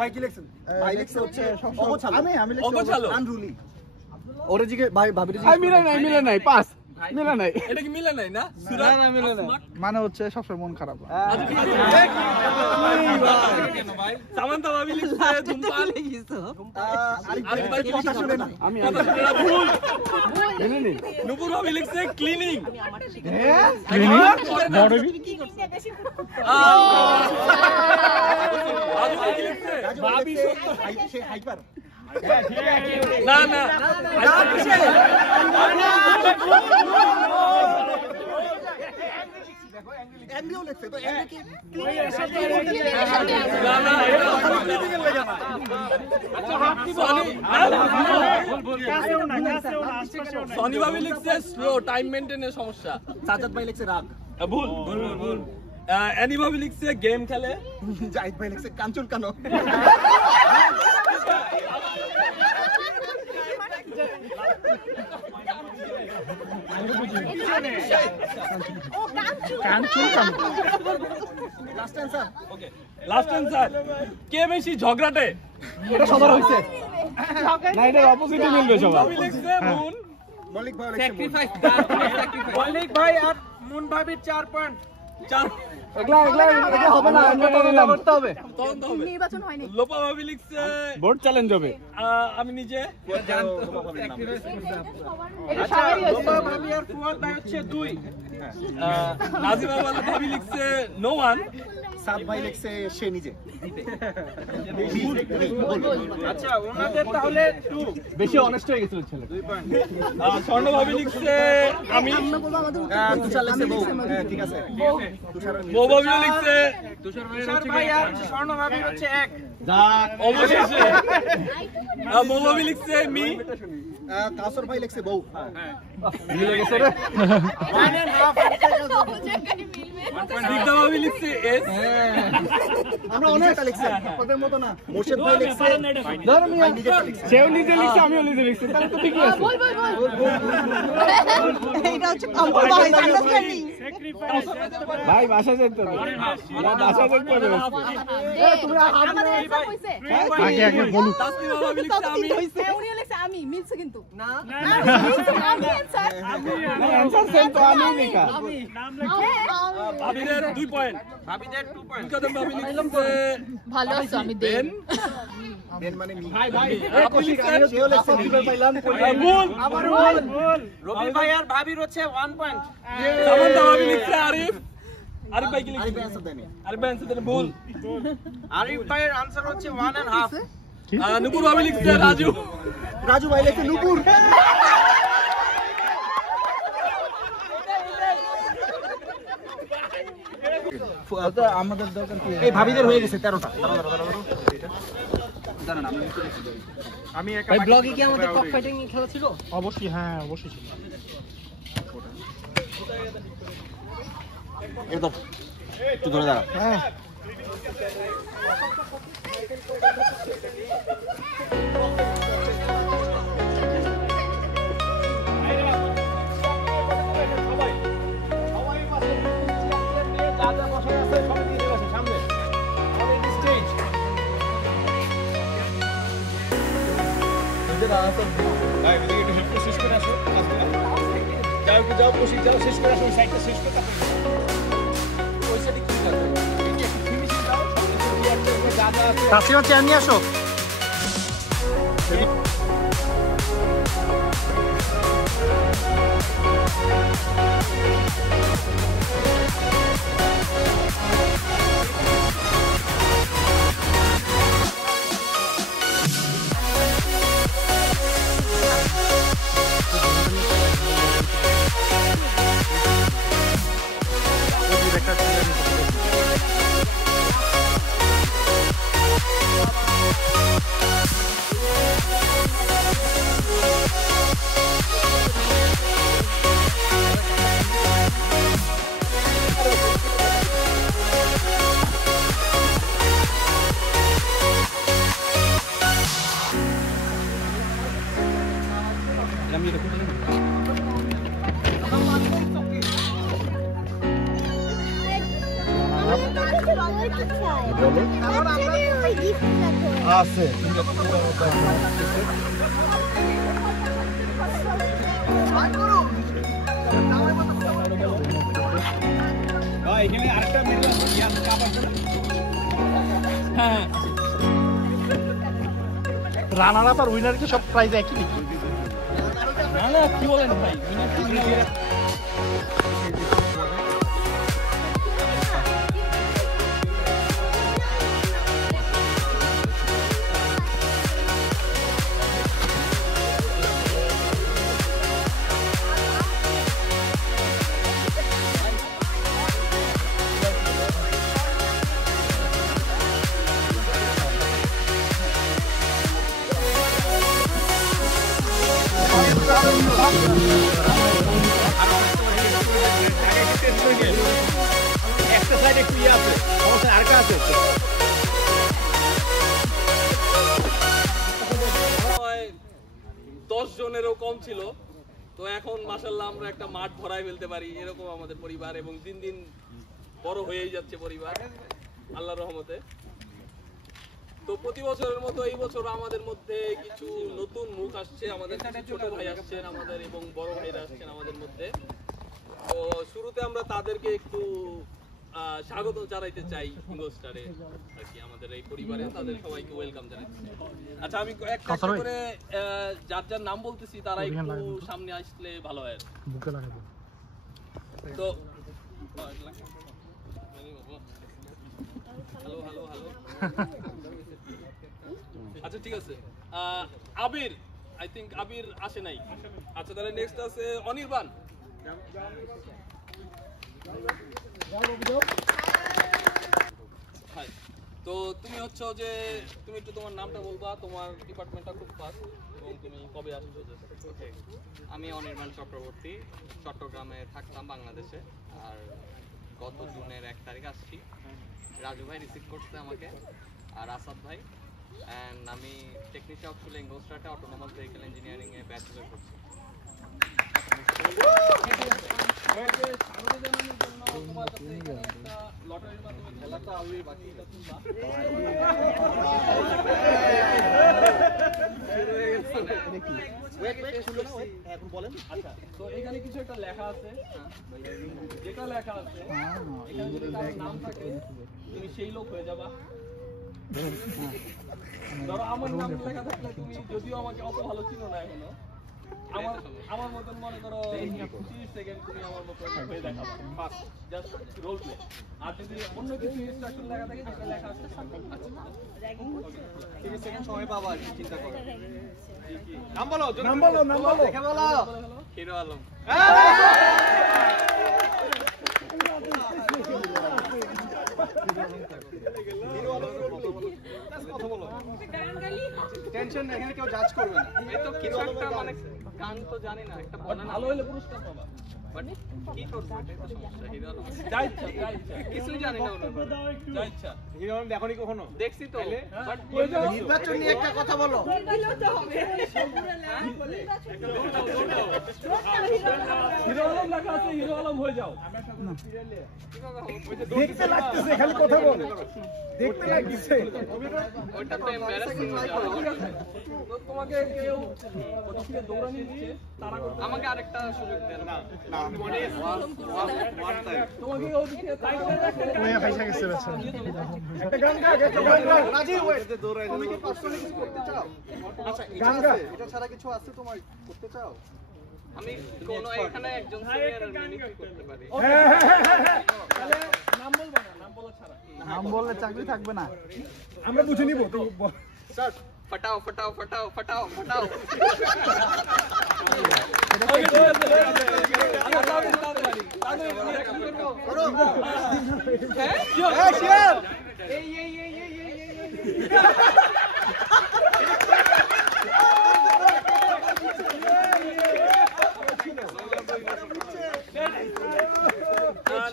ভাই কি লিখছেন? ভাই লিখছে হচ্ছে আমি লিখছি আনরুলি। ওরে জিগে ভাই ভাবিরে জিগে মিলে নাই পাস মিলে নাই। এটা কি মিলে নাই না? না মিলে নাই। মানে হচ্ছে সবসময় মন খারাপ। সামান্তা ভাবি লিখছে ধূমপান। আরে ভাই কথা শুনে না। আমি ভুল। নুপুর ভাবি লিখছে ক্লিনিং। ক্লিনিং বড়বি আজু কি লিখছে? ভাবি সে হাইপার। না না এন্ডিও লিখছে তো এন্ডি কি না না এটা সনি ভাবি লিখছে স্লো টাইম মেইনটেইনের সমস্যা। সাজাদ ভাই লিখছে রাগ। ভুল ভুল ভুল। অ্যানি ভাবি লিখছে গেম খেলে। জাহিদ ভাই লিখছে কাঞ্চন কানো। লাস্ট অ্যানসার কে বেশি ঝগড়াটে? এটা সবার হইছে না, এটার অপোজিটই মিলবে সবার। মল্লিক ভাই স্যাক্রিফাইস মল্লিক ভাই আর মুন ভাবির 4 পয়েন্ট। এগুলা হবে না, এটা করতে হবে। নির্বাচন হয়নি। লোপা ভাবি লিখছে ভোট চ্যালেঞ্জ হবে। আমি নিজে। আচ্ছা লোপা ভাবি আর ফুয়াদ ভাই হচ্ছে 2। নাজিমা ভাবি লিখছে নো ওয়ান। সাত ভাই লিখছে সে নিজে। আচ্ছা ওনাদের তাহলে 2 বেশি অনেস্ট হয়ে গেছিল ছেলে। 2 পয়েন্ট। স্বর্ণ ভাবি লিখছে আমি। তুষার লিখছে বউ। হ্যাঁ ঠিক আছে। বউ ভাবি লিখছে তুষার ভাই আর স্বর্ণ ভাবি হচ্ছে 1। অবশেষে বউ ভাবি লিখছে মি। কাসর ভাই লিখছে বউ। মিলে গেছে রে। জানেন হাফ দিগদা ভাবি লিখছে এস। আমরা অনেকটা লিখছি ওদের মতো না। মোর্শেদ ভাই লিখছে ধর মিয়া সেও নিজে লিখছে, আমিও নিজে লিখছি, তাহলে তো ঠিকই আছে। বল এটা হচ্ছে কম্প্রোমাইজ আন্ডারস্ট্যান্ডিং। ভাই বাসা যেতে হবে, বাসা যেতে হবে। তুমি আমাদের এক্সাম হইছে। আগে বলুন। তাসলিমা ভাবি লিখছে আমি। উনিও লিখছে আমি, মিলছে কিন্তু না আমি অ্যানসার অ্যানসার সেম তো আমি লেখা। ভাবিদের 2 পয়েন্ট। ভাবিদের 2 পয়েন্ট। কদম ভাবি লিখছে ভালো আছো আমি দেন। দেন মানে মি। আপনি লিখছেন সেও লিখছে দিবে পাইলাম। মূল। আবার বল রবি ভাই আর ভাবির হচ্ছে 1 পয়েন্ট। সামান্তা ভাবি লিখছে আরিফ। আরিফ ভাই কি লিখছে? আরিফ অ্যানসার দেন। আরিফ ভাই অ্যানসার দেন ভুল। আরিফ ভাইয়ের আনসার হচ্ছে 1.5। নুপুর ভাবি লিখছে রাজু। রাজু ভাই লিখছে নুপুর। আমাদের দরকার কি? এই ভাবিদের হয়ে গেছে 13টা। আমি একা ভাই ব্লগে কি আমাদের কক ফাইটিং খেলা ছিল? অবশ্যই, হ্যাঁ অবশ্যই ছিল। একদম একটু ধরে দাঁড়া। হ্যাঁ তাসলিমা চেয়ার নিয়ে আসো। আছে ভাই এখানে আরেকটা মেনু আছে, কি আছে কাপ আছে? হ্যাঁ রানার আপ আর উইনার কি সব প্রাইজ একই নাকি? না না কি বলেন ভাই একটা সাইডে একটু ইয়ে আছে, সমস্যা আরেকটা আছে। 10 জনেরও কম ছিল, তো এখন মাশাআল্লাহ আমরা একটা মাঠ ভরায় ফেলতে পারি, এরকম আমাদের পরিবার, এবং দিন দিন বড় হয়েই যাচ্ছে পরিবার আল্লাহর রহমতে। তো প্রতি বছরের মতো এই বছর আমাদের মধ্যে কিছু নতুন মুখ আসছে, আমাদের ছোট ভাই আসছেন আমাদের, এবং বড় ভাইরা আসছেন আমাদের মধ্যে। তো শুরুতে আমরা তাদেরকে একটু স্বাগত জানাইতে চাই ইনভেস্টারে আর কি, আমাদের এই পরিবারে তাদের সবাইকে ওয়েলকাম জানাচ্ছি। আচ্ছা, আমি একটা করে যার যার নাম বলতেছি তারা একটু সামনে আসলে ভালো হয়। তো হ্যালো হ্যালো হ্যালো আচ্ছা ঠিক আছে, আবির, আই থিঙ্ক আবির আসে নাই। আচ্ছা তাহলে নেক্সট আছে অনির্বাণ। তো তুমি হচ্ছে যে তুমি একটু তোমার নামটা বলবা, তোমার ডিপার্টমেন্টটা খুব ফাস্ট, এবং তুমি কবে আসছো? আমি অনির্বাণ চক্রবর্তী, চট্টগ্রামে থাকতাম বাংলাদেশে, আর গত জুনের 1 তারিখ আসছি। রাজু ভাই রিসিভ করছে আমাকে, আর আসাদ ভাই, অ্যান্ড আমি টেকনিশিয়ান অফ ইনগোস্টারটা অটোনোমাস ভেহিকেল ইঞ্জিনিয়ারিংয়ে ব্যাচেলর করছি। তো এখানে কিছু একটা লেখা আছে, যেটা লেখা আছে এখানে যদি কারোর নাম থাকে তুমি সেই লোক হয়ে যাবা। ধরো আমার নাম লেখা থাকলে তুমি যদিও আমাকে অত ভালো চিনো না এখনো, আমার মতন মনে করো 30 সেকেন্ড তুমি আমার মতন হয়ে দেখাবা, ফার্স্ট জাস্ট রোল প্লে। আর যদি অন্য কিছু ইনস্ট্রাকশন লেখা থাকে যেটা লেখা আছে 30 সেকেন্ড সময় পাবা, চিন্তা করো। নাম বলো, নাম বলো, নাম বলো, দেখে বলো। হিরো আলম। টেনশন নেই, এখানে কেউ জাজ করবে না। এই তো কিছু একটা মানে গান তো জানি না, একটা বলেন, ভালো হলে পুরস্কার পাবা। বাট কি করব এটাই তো সমস্যা। হিরো আলম যা ইচ্ছা, যা ইচ্ছা, কিছুই জানি না ওনার ব্যাপারে। যা ইচ্ছা। হিরো আলম দেখোনি কখনো? দেখছি তো, বাট নির্বাচন নিয়ে একটা কথা বলো। হিরো আলম লেখা আছে, হিরো আলম হয়ে যাও। দেখতে লাগতেছে, খালি কথা বল। দেখতে লাগতেছে। ওইটা তো এমবারাসিং হয়ে যাবে। তো তোমাকে কেউ ওটা থেকে দৌড়ানি দিচ্ছে, তারা আমাকে আরেকটা সুযোগ দেন না। তোমাকে ওদিকে তাইটা দেখে পয়সা গেছে বেচা। একটা গান গা, একটা গান গা। রাজি ওয়েট দৌড়াই। তুমি কি পার্সোনালি কিছু করতে চাও? আচ্ছা, গান গা। এটা ছাড়া কিছু আছে তোমার করতে চাও? আমি কোন এখানে একজন সিনিয়র মিমিক্রি করতে পারি। তাহলে নাম বলবা না, নাম বলা ছাড়া। নাম বললে চাকরি থাকবে না। আমরা বুঝে নিব তো। স্যার ফটাও ফটাও ফটাও ফটাও ফটাও।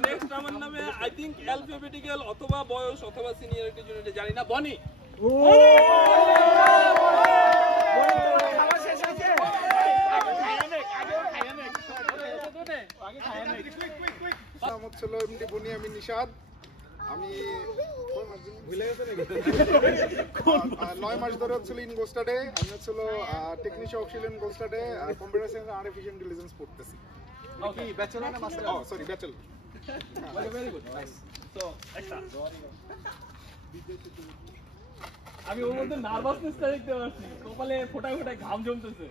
নেক্সট আমার নামে আই থিংক অ্যালফাবেটিক্যাল অথবা বয়স অথবা সিনিয়রিটির জন্য জানি না, বনি। আমি নিশাদ, আমি 9 মাস ধরে হচ্ছিল ইনগোস্টারে, আমি হচ্ছিল টেকনিশিয়ান অফ ইনগোস্টারে কম্পিউটার সায়েন্স আর আর্টিফিশিয়াল ইন্টেলিজেন্স পড়তেছি। কি ব্যাচেলর না master? Sorry bachelor. Very good, nice. So একটা আমি ওর মধ্যে নার্ভাসনেসটা দেখতে পাচ্ছি, কপালে ফোটায় ফোটায় ঘাম জমতেছে।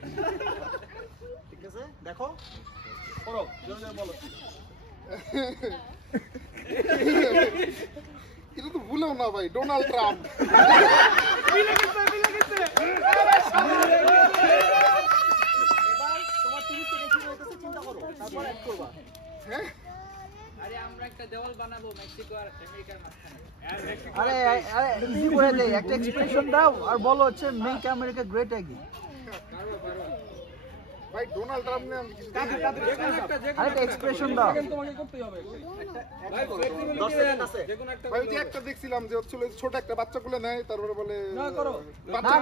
ঠিক আছে, দেখো করো, জোরে জোরে বলো। এটা তো ভুলেও না ভাই, ডোনাল্ড ট্রাম্প। মিলে গেছে, মিলে গেছে। এবার তোমার 30 সেকেন্ড শুরু হইতেছে, চিন্তা করো, তারপর অ্যাড করবা। হ্যাঁ, আরে আমরা একটা দেওয়াল বানাবো মেক্সিকো আর আমেরিকার মাঝখানে। আরে আরে কি করে দেই, একটা এক্সপ্রেশন দাও আর বলো হচ্ছে মেক আমেরিকা গ্রেট অ্যাগেইন। ভাই ডোনাল্ড ট্রাম্প নিয়ে আমি কিছু আরে এক্সপ্রেশন দাও। তোমাকে করতেই হবে ভাই 10 সেকেন্ড আছে। ভাই যে একটা দেখছিলাম যে হচ্ছিল ছোট একটা বাচ্চা কোলে নেয়, তারপরে বলে না করো বাচ্চা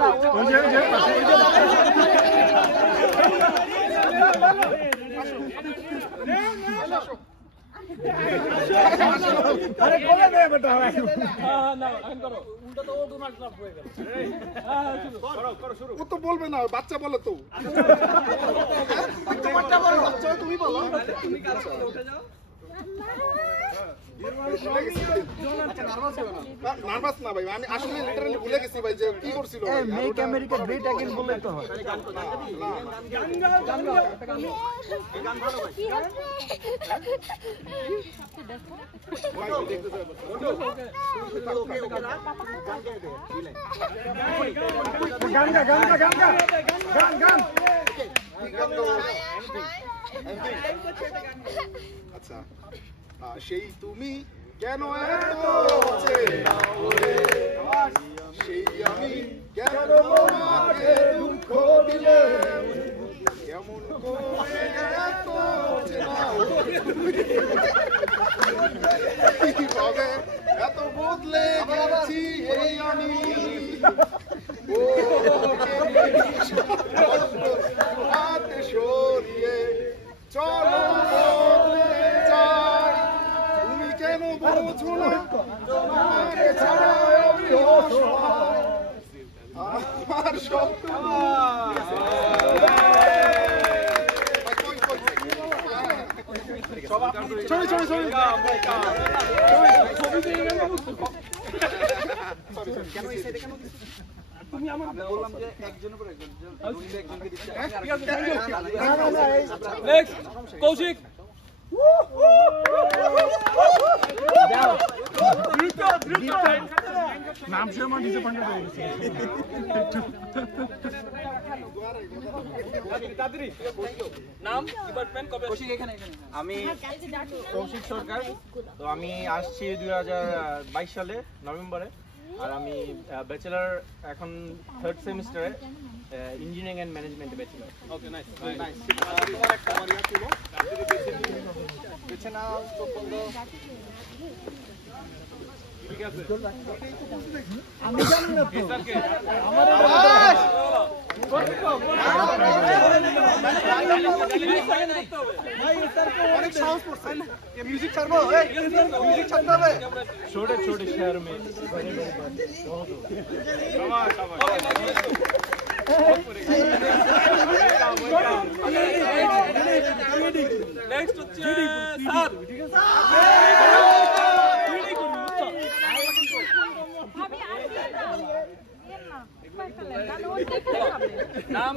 আরে বলে দে বেটা না এখন করো উল্টা তো ও ডোনাল্ড ট্রাম্প হয়ে গেল করো শুরু ও তো বলবে না বাচ্চা বলে তো তোমারটা বলো বাচ্চা তুমি বলো তুমি কারো উঠে যাও নার্ভাস না ভাই আমি আসলে লিটারালি ভুলে গেছি ভাই যে কি করছিল ভাই মেক আমেরিকা গ্রেট अगेन বলে তো হয় গান ভালো ভাই আচ্ছা সেই তুমি কেন এত চেনা ওরে সেই আমি কেন তোমাকে দুঃখ দিলে কেমন করে এত চেনা কিভাবে এত বদলে গেছি এই আমি হাতে সরিয়ে চলো বদলে যাই তুমি কেন বোঝো না তোমাকে ছাড়া আমি অসহায় আমার শব্দ তুমি আমাকে বললাম যে একজনের পর একজন একজনকে দিচ্ছি নেক্সট কৌশিক নাম শুনে আমার ডিসঅ্যাপয়েন্টেড হয়ে গেছে নাম ডিপার্টমেন্ট কবে কৌশিক এখানে আমি কৌশিক সরকার তো আমি আসছি 2022 সালে নভেম্বরে আর আমি ব্যাচেলর এখন 3rd সেমিস্টারে ইঞ্জিনিয়ারিং এন্ড ম্যানেজমেন্টে ব্যাচেলর ওকে নাইস তোমার একটা আমার ইয়া ছিল বেছে নাও তো বন্ধ আমি জানি না তো আমার অনেক সাহস করছে মিউজিক ছাড়বো মিউজিক ছাড়তে হবে छोटे छोटे शहर में নেক্সট হচ্ছে স্যার নাম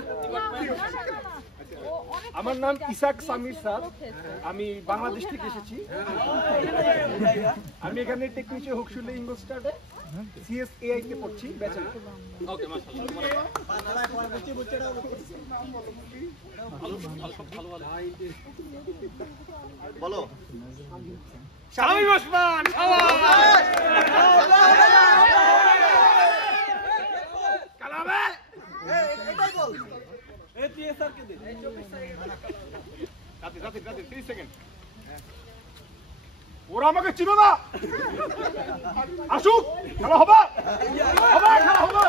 আমার নাম ইসাক সামির স্যার আমি বাংলাদেশ থেকে এসেছি আমি এখানে টেকনিশিয়ান হোকশুলে ইংলিশটাতে সিএসএআই তে পড়ছি ব্যাচেলর ওকে মাশাআল্লাহ বলো শামিম ওসমান কালাবে এটাই বল এই টিএসআর কে দে 30 সেকেন্ড ওরা আমাকে চিনো না আসুক খেলা হবে খেলা হবে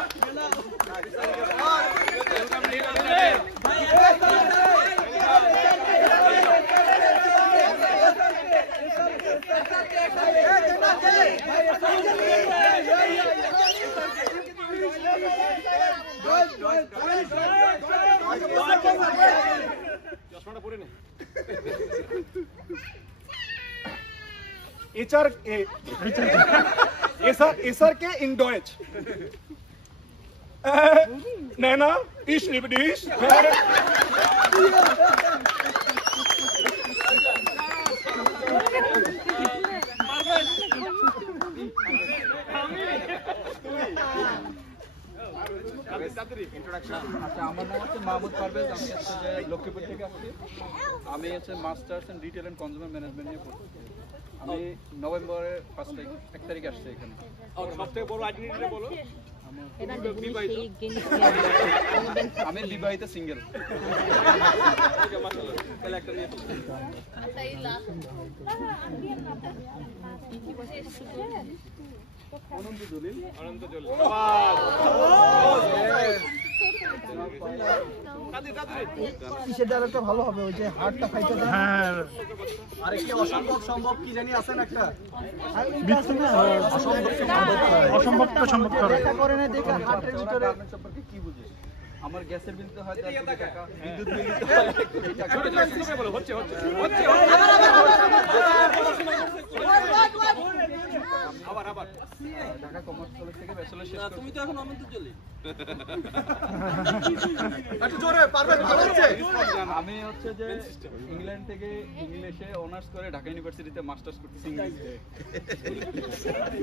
SRK in Deutsch. Nena, ich liebe dich. আচ্ছা আমার নাম হচ্ছে মাহমুদ পারভেজ আমি হচ্ছে যে লক্ষ্মীপুর থেকে আসছি আমি হচ্ছে masters in retail and consumer management নিয়ে পড়ছি আমি নভেম্বরের 1 তারিখে আসছি এখানে সবথেকে বড় আইডেন্টিটিটা বলো আমি বিবাহিত সিঙ্গেল তাহলে একটা নিয়ে অনন্ত জলিল অনন্ত জলিল কিসের ডায়লগটা ভালো হবে ওই যে হার্টটা ফাইটে দেয় হ্যাঁ আরেকটি অসম্ভব সম্ভব কি জানি আছেন একটা অসম্ভব তো সম্ভব করে দেখা করে না দেখে হার্টের ভিতরে সম্পর্কে কি বুঝিস আমার গ্যাসের বিল তো হয় টাকা বিদ্যুৎ বিল হচ্ছে আবার ঢাকা কমার্স কলেজ থেকে ব্যাচেলর শেষ তুমি তো এখন অনন্ত চলে একটু জোরে পারবেন ভালো হচ্ছে আমি হচ্ছে যে ইংল্যান্ড থেকে ইংলিশে অনার্স করে ঢাকা ইউনিভার্সিটিতে মাস্টার্স করতেছি ইংলিশে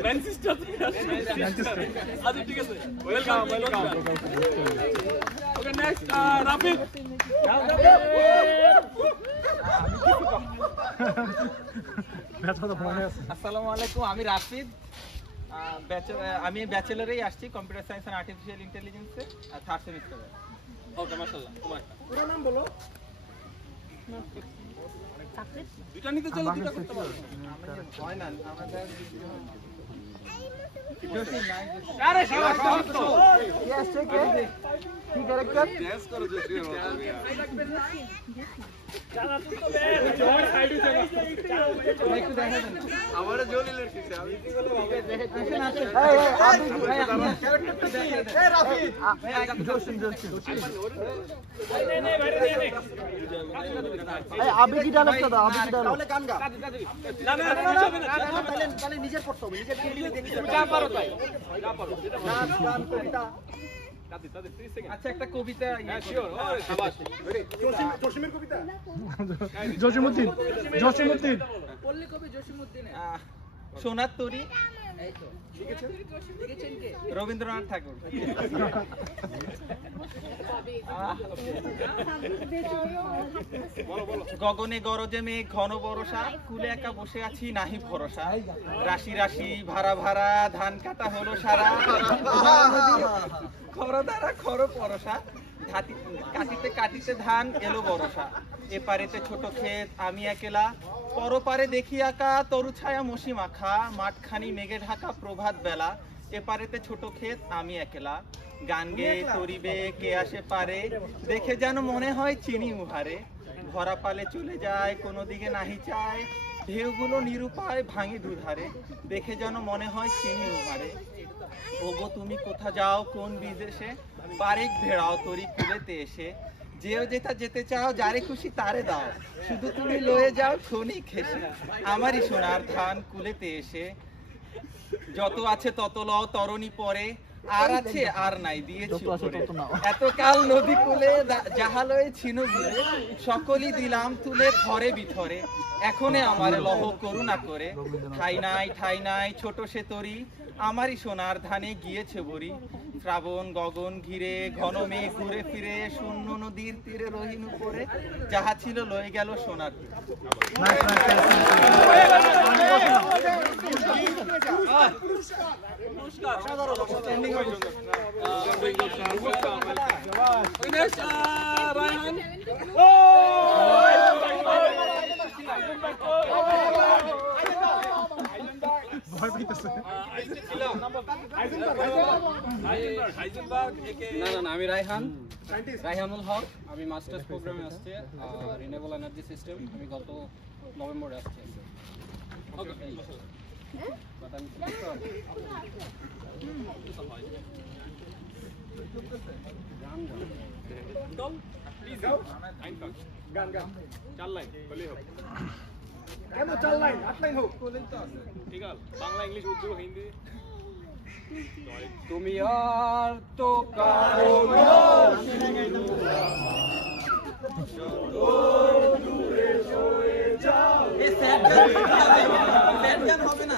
ম্যানচেস্টার আচ্ছা ঠিক আছে ওয়েলকাম ওকে নেক্সট রাফিক আসসালামু আলাইকুম আমি রাফিদ আমি ব্যাচেলরেই আসছি কম্পিউটার সায়েন্স এন্ড আর্টিফিশিয়াল ইন্টেলিজেন্সে 3rd সেমিস্টারে ওকে মাশাআল্লাহ তোমার পুরো নাম বলো দুইটা নিতে চলো দুইটা করতে পারো হয় না আমাদের আরে শাবাশ ইয়েস ঠিক আছে কি ক্যারেক্টার ড্যান্স করো জোশি জানা তো জোর সাইড হইছে একটু দেখা দেন আমারে জোলি লড়ছিস আমি কি বলবো এই আপনি ক্যারেক্টারটা দেখে দেন এই রাফি ভাই জোশিন এই আবে কি ডায়লগটা দাও আবে কি ডায়লগ তাহলে গান গা না না তাহলে নিজের করতে হবে নিজের ক্রিয়েটিভ দেখতে যা পারো তাই যা পারো গান কবিতা আচ্ছা একটা কবিতা শিওর শাবাশ জসিমের কবিতা জসিমউদ্দিন পল্লী কবি জসিমউদ্দিন সোনার তরী রবীন্দ্রনাথ ঠাকুর গগনে গরজে মেঘ ঘন বরষা কুলে একা বসে আছি নাহি ভরসা রাশি রাশি ভাড়া ভাড়া ধান কাটা হলো সারা খর দ্বারা খর পরসা কাটিতে কাটিতে ধান এলো বরসা এপারেতে ছোট ক্ষেত আমি একেলা পরপারে দেখি আঁকা তরু ছায়া মশি মাখা মাঠখানি মেঘে ঢাকা প্রভাত বেলা এপারেতে ছোট ক্ষেত আমি একেলা গান গেয়ে তরিবে কে আসে পারে দেখে যেন মনে হয় চিনি উহারে ভরা পালে চলে যায় কোনো দিকে নাহি চায় ঢেউগুলো নিরুপায় ভাঙে দুধারে দেখে যেন মনে হয় চিনি উহারে ওগো তুমি কোথা যাও কোন বিদেশে পারেক ভেড়াও তরি কুলেতে এসে যেও যেটা যেতে চাও যারে খুশি তারে দাও শুধু তুমি লয়ে যাও ক্ষণিক হেসে আমারই সোনার ধান কুলেতে এসে যত আছে তত লও তরণী পরে আর আছে আর নাই দিয়েছি এতকাল নদী কুলে জাহালয়ে ছিন ঘুরে সকলই দিলাম তুলে ঘরে বিথরে এখনে আমারে লহ করুণা করে ঠাই নাই ছোট সে তরি আমারই সোনার ধানে গিয়েছে বরি শ্রাবণ গগন ঘিরে ঘন মেঘ ঘুরে ফিরে শূন্য নদীর তীরে রহিন উপরে যাহা ছিল লয়ে গেল সোনার আমি রায়হানুল হক আমি মাস্টার্স প্রোগ্রামে আসছি রিনিউয়েবল এনার্জি সিস্টেম আমি গত নভেম্বরে আসছি বাংলা ইংলিশ উর্দু হিন্দি তুমি আর তো কারো হবে না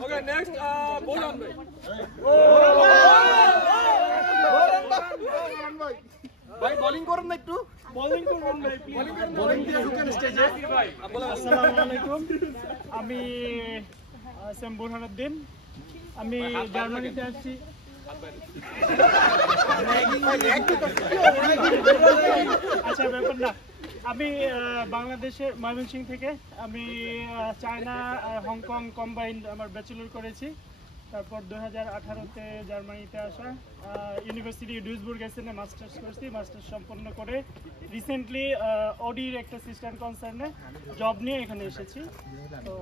Okay, next, Bolan bhai. ভাই বোলিং করুন না একটু বোলিং করবেন ভাই বোলিং দিয়ে ঢুকেন স্টেজে ভাই আসসালামু আলাইকুম আমি সাম বুরহানুদ্দিন আমি জার্মানিতে আসছি আচ্ছা ব্যাপার না। আমি বাংলাদেশের ময়মনসিংহ থেকে, আমি চায়না হংকং কম্বাইন্ড আমার ব্যাচেলর করেছি। তারপর 2018-তে জার্মানিতে আসা, ইউনিভার্সিটি ডুইসবুর্গ এসেনে মাস্টার্স করছি। মাস্টার্স সম্পন্ন করে রিসেন্টলি অডির একটা সিস্টেম কনসার্নে জব নিয়ে এখানে এসেছি। তো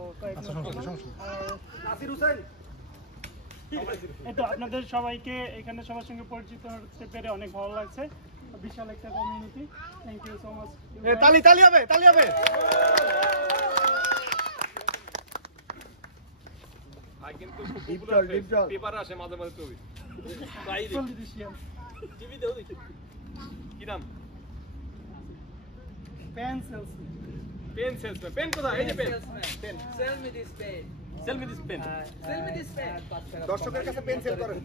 তো আপনাদের সবাইকে এখানে সবার সঙ্গে পরিচিত হতে পেরে অনেক ভালো লাগছে। বিশাল একটা community. Thank you so much. তালি তালি হবে, তালি হবে। কিন্তু পেপার আসে মাঝে মাঝে ছবি টিভি দেও দেখি কি নাম পেন সেলস পেন কোথায়? এই যে pen sell me this pen দর্শকের কাছে পেন সেল করেন।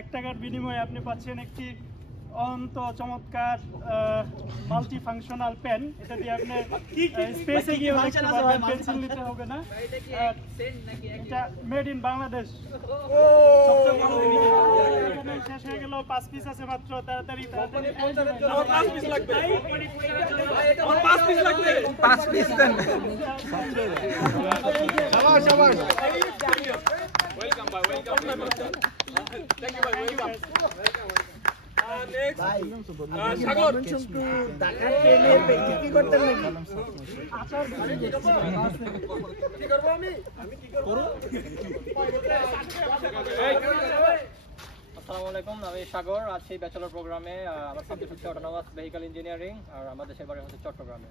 এক টাকার বিনিময়ে আপনি পাচ্ছেন একটি অন্ত চমৎকার মাল্টি ফাংশনাল পেন। এটা দিয়ে আপনি স্পেসে গিয়ে পেন্সিল নিতে হবে না। এটা মেড ইন বাংলাদেশ। শেষ হয়ে গেল, 5 পিস আছে মাত্র। তাড়াতাড়ি 5 পিস লাগবে, 5 পিস লাগবে, 5 পিস দেন। শাবাশ শাবাশ। ওয়েলকাম ভাই, ওয়েলকাম। থ্যাংক ইউ ভাই, ওয়েলকাম। নেক্সট সাগর ঢাকার পেলে কি করতেন নাকি? কি করব আমি কি করব? আসসালামু আলাইকুম, আমি সাগর, আছি ব্যাচেলর প্রোগ্রামে। আমার সাবজেক্ট হচ্ছে অটোনোমাস ভেহিক্যাল ইঞ্জিনিয়ারিং, আর আমাদের দেশের বাড়ি হচ্ছে চট্টগ্রামে।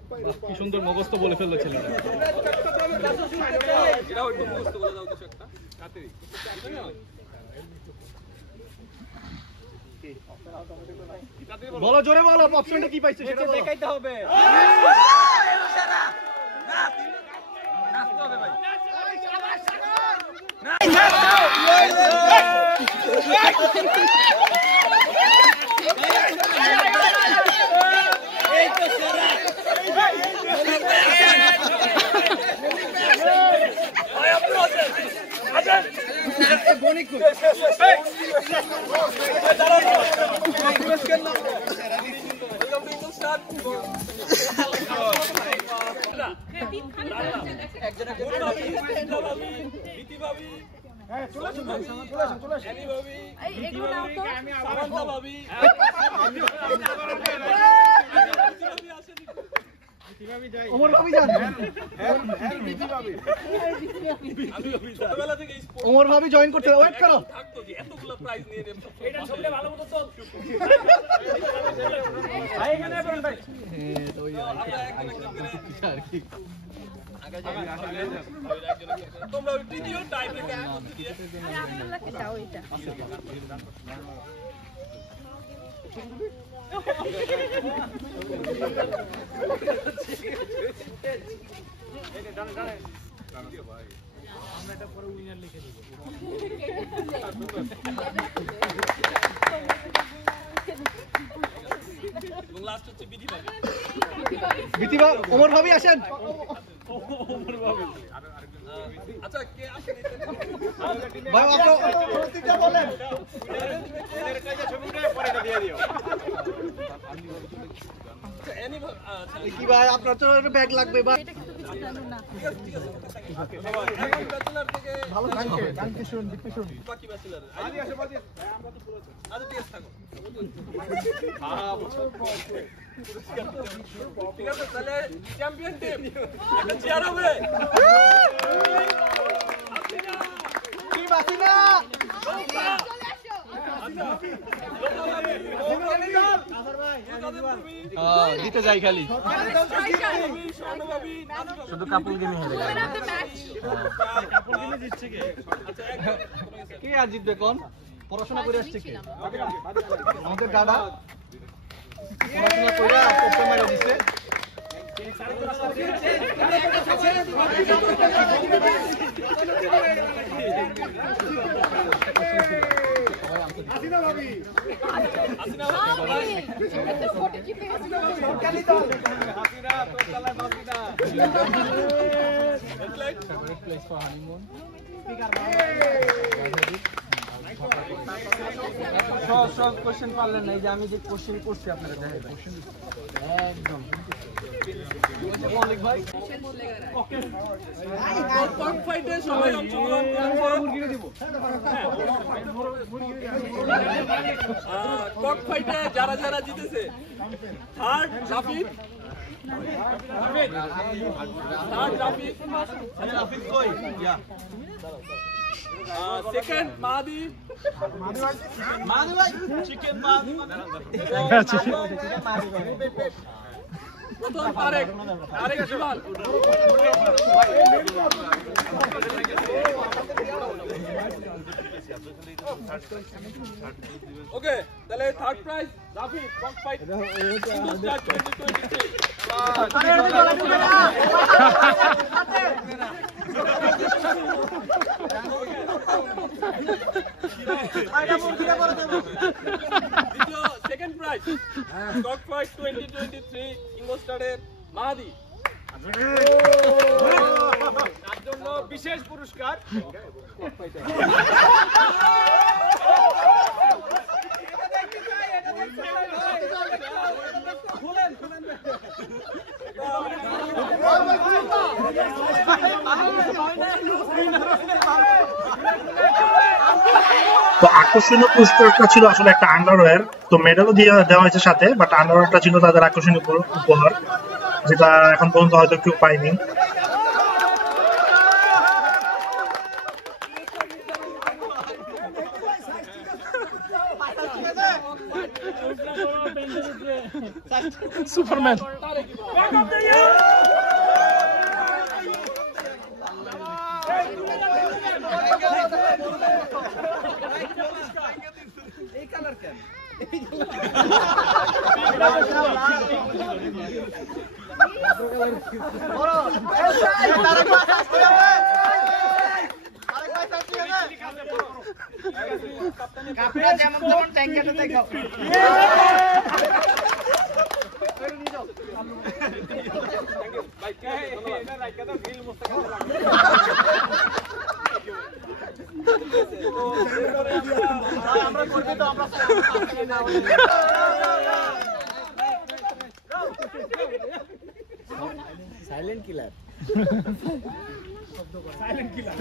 কি সুন্দর মুখস্থ বলে ফেললো ছেলেটা। এটাও একটু মুখস্থ বলে দাও কিছু একটা তাড়াতাড়ি। বলো জোরে বলো, অপশনটা কি পাইছে সেটা দেখাইতে হবে। নাচতে হবে ভাই। এই তো সেরা। ভাই আপনি আছেন বনিক এই দাঁড়ান পুরস্কার না। Welcome to English star. Omar ভাবি যান। ওমর ভাবি জয়েন করতে ওয়েট করো। এতগুলো প্রাইজ নিয়ে এটা সবচেয়ে ভালো মতো চল। ভাই এখানে বলেন ভাই। তো তোমরা ভিডিও টাইম রেখে করতে দিয়ে আব্দুল্লাহকে দাও এটা। আমরা এটা পরে উইনার লিখে দেব। এবং লাস্ট হচ্ছে বিধি ভাবি। বিতিবা ওমর ভাবি আসেন। ওমর ভাবি। আচ্ছা কে আসেন? ভাই আপনি প্রতিটা বলেন। এর কাছে ছবিটা পরে এটা দিয়ে দিও। কি ভাই আপনার তো ব্যাগ লাগবে ভাই। এটা কিন্তু কিছু জানো না। ভালো থাকবে। থ্যাংক ইউ শুন। বাকি ব্যাচেলর আদি আসে বাজি। আমরা তো পুরো আজ ঠিক আছে থাকো। ঠিক আছে তাহলে চ্যাম্পিয়ন টিম একটা চেয়ার হবে। কি বাসিনা দিতে যাই খালি শুধু কাপড় কিনে হেরে কে আর জিতবে কোন? পড়াশোনা করে আসছে কে? আমাদের দাদা পড়াশোনা করে কোপে মারা দিছে। হাসিনা ভাবি ফটো কি পেয়েছে? সরকারি দল হাসিনা তো চালায় Hasina. Favorite place for honeymoon? সব কোশ্চেন পারলেন না, এই যে আমি যে কোশ্চেন করছি আপনারা দেখেন একদম ভাই কক ফাইটে সবাই অংশগ্রহণ করেন। কক ফাইটে যারা যারা জিতেছে, থার্ড রাফিদ, সেকেন্ড মাহাদি, প্রথম তারেক ইমাল। ওকে, তাহলে third prize Rafi cock fight ইন্ডোস্টার 2023। সেকেন্ড প্রাইজ কক ফাইট 2023 ইন্ডোস্টারের মাহাদি। তার জন্য বিশেষ পুরস্কার তো আকর্ষণীয় পুরস্কারটা ছিল আসলে একটা আন্ডারওয়্যার, তো মেডেলও দিয়ে দেওয়া হয়েছে সাথে, বাট আন্ডারওয়্যারটা ছিল তাদের আকর্ষণীয় উপহার, যেটা এখন পর্যন্ত হয়তো কেউ পায়নি। সুপারম্যান এই কালার কেন? যেমন তেমন ট্যাঙ্কাটা দেখাও। আমরা করবি তো আমরা সাইলেন্ট কিলার। সাইলেন্ট কিলার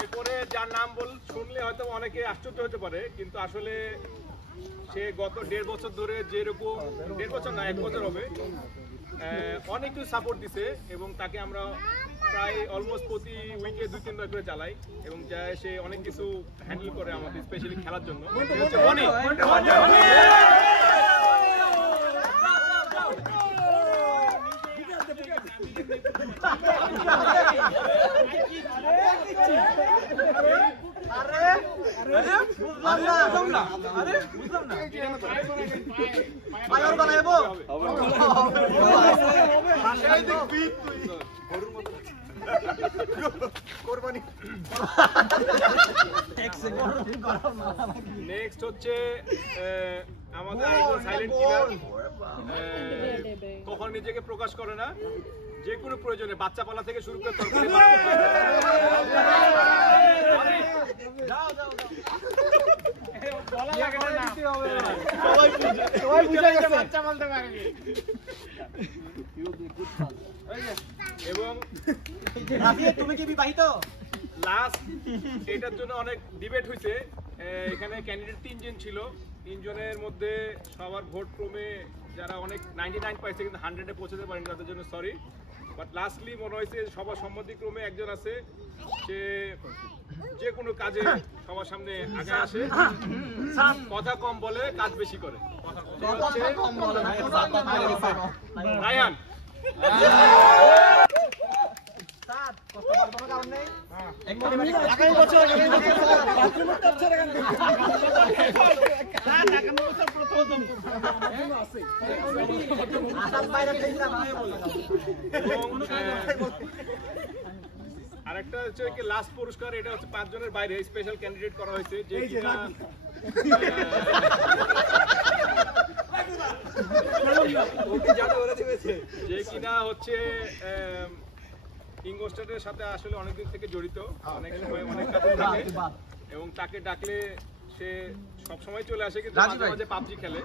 এরপরে যার নাম শুনলে হয়তো অনেকে আশ্চর্য হতে পারে, কিন্তু আসলে সে গত 1.5 বছর ধরে যেরকম, 1.5 বছর না 1 বছর হবে, অনেক কিছু সাপোর্ট দিছে এবং তাকে আমরা প্রায় অলমোস্ট প্রতি উইকে 2-3 বার করে চালাই এবং সে অনেক কিছু হ্যান্ডেল করে আমাদের স্পেশালি খেলার জন্য। নেক্সট হচ্ছে আমাদের সাইলেন্ট কিলার, কখন নিজেকে প্রকাশ করে না, যে কোনো প্রয়োজনে বাচ্চা পালা থেকে শুরু করে তরকারি এবং তুমি কি বিবাহিত? লাস্ট এটার জন্য অনেক ডিবেট হয়েছে। এখানে ক্যান্ডিডেট 3 জন ছিল, 3 জনের মধ্যে সবার ভোট ক্রমে যারা অনেক 99 পাইছে কিন্তু 100-এ পৌঁছাতে পারেনি, তাদের জন্য সরি। বাট লাস্টলি মনে হয়েছে সবার সম্মতিক্রমে একজন আছে, সে যে কোনো কাজে সবার সামনে আগে আসে, কথা কম বলে কাজ বেশি করে। রায়হান আরেকটা হচ্ছে কি লাস্ট পুরস্কার, এটা হচ্ছে 5 জনের বাইরে স্পেশাল ক্যান্ডিডেট করা হয়েছে যে কিনা যে কিনা হচ্ছে ইনগোস্টারের সাথে আসলে অনেকদিন থেকে জড়িত, অনেক সময় অনেক কাজ থাকে এবং তাকে ডাকলে সে সব সময় চলে আসে, কিন্তু মাঝে মাঝে পাবজি খেলে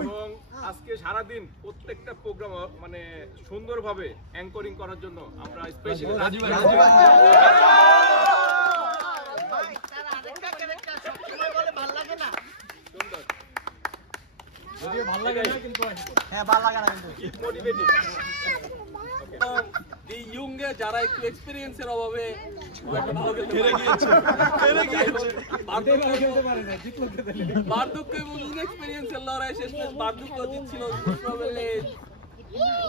এবং আজকে সারাদিন প্রত্যেকটা প্রোগ্রাম মানে সুন্দরভাবে অ্যাঙ্করিং করার জন্য আমরা স্পেশালি যারা একটু এক্সপেরিয়েন্সের অভাবে বার্ধক্য এবং ইনএক্সপেরিয়েন্সের লড়াই শেষ বার্ধক্য জিতছিল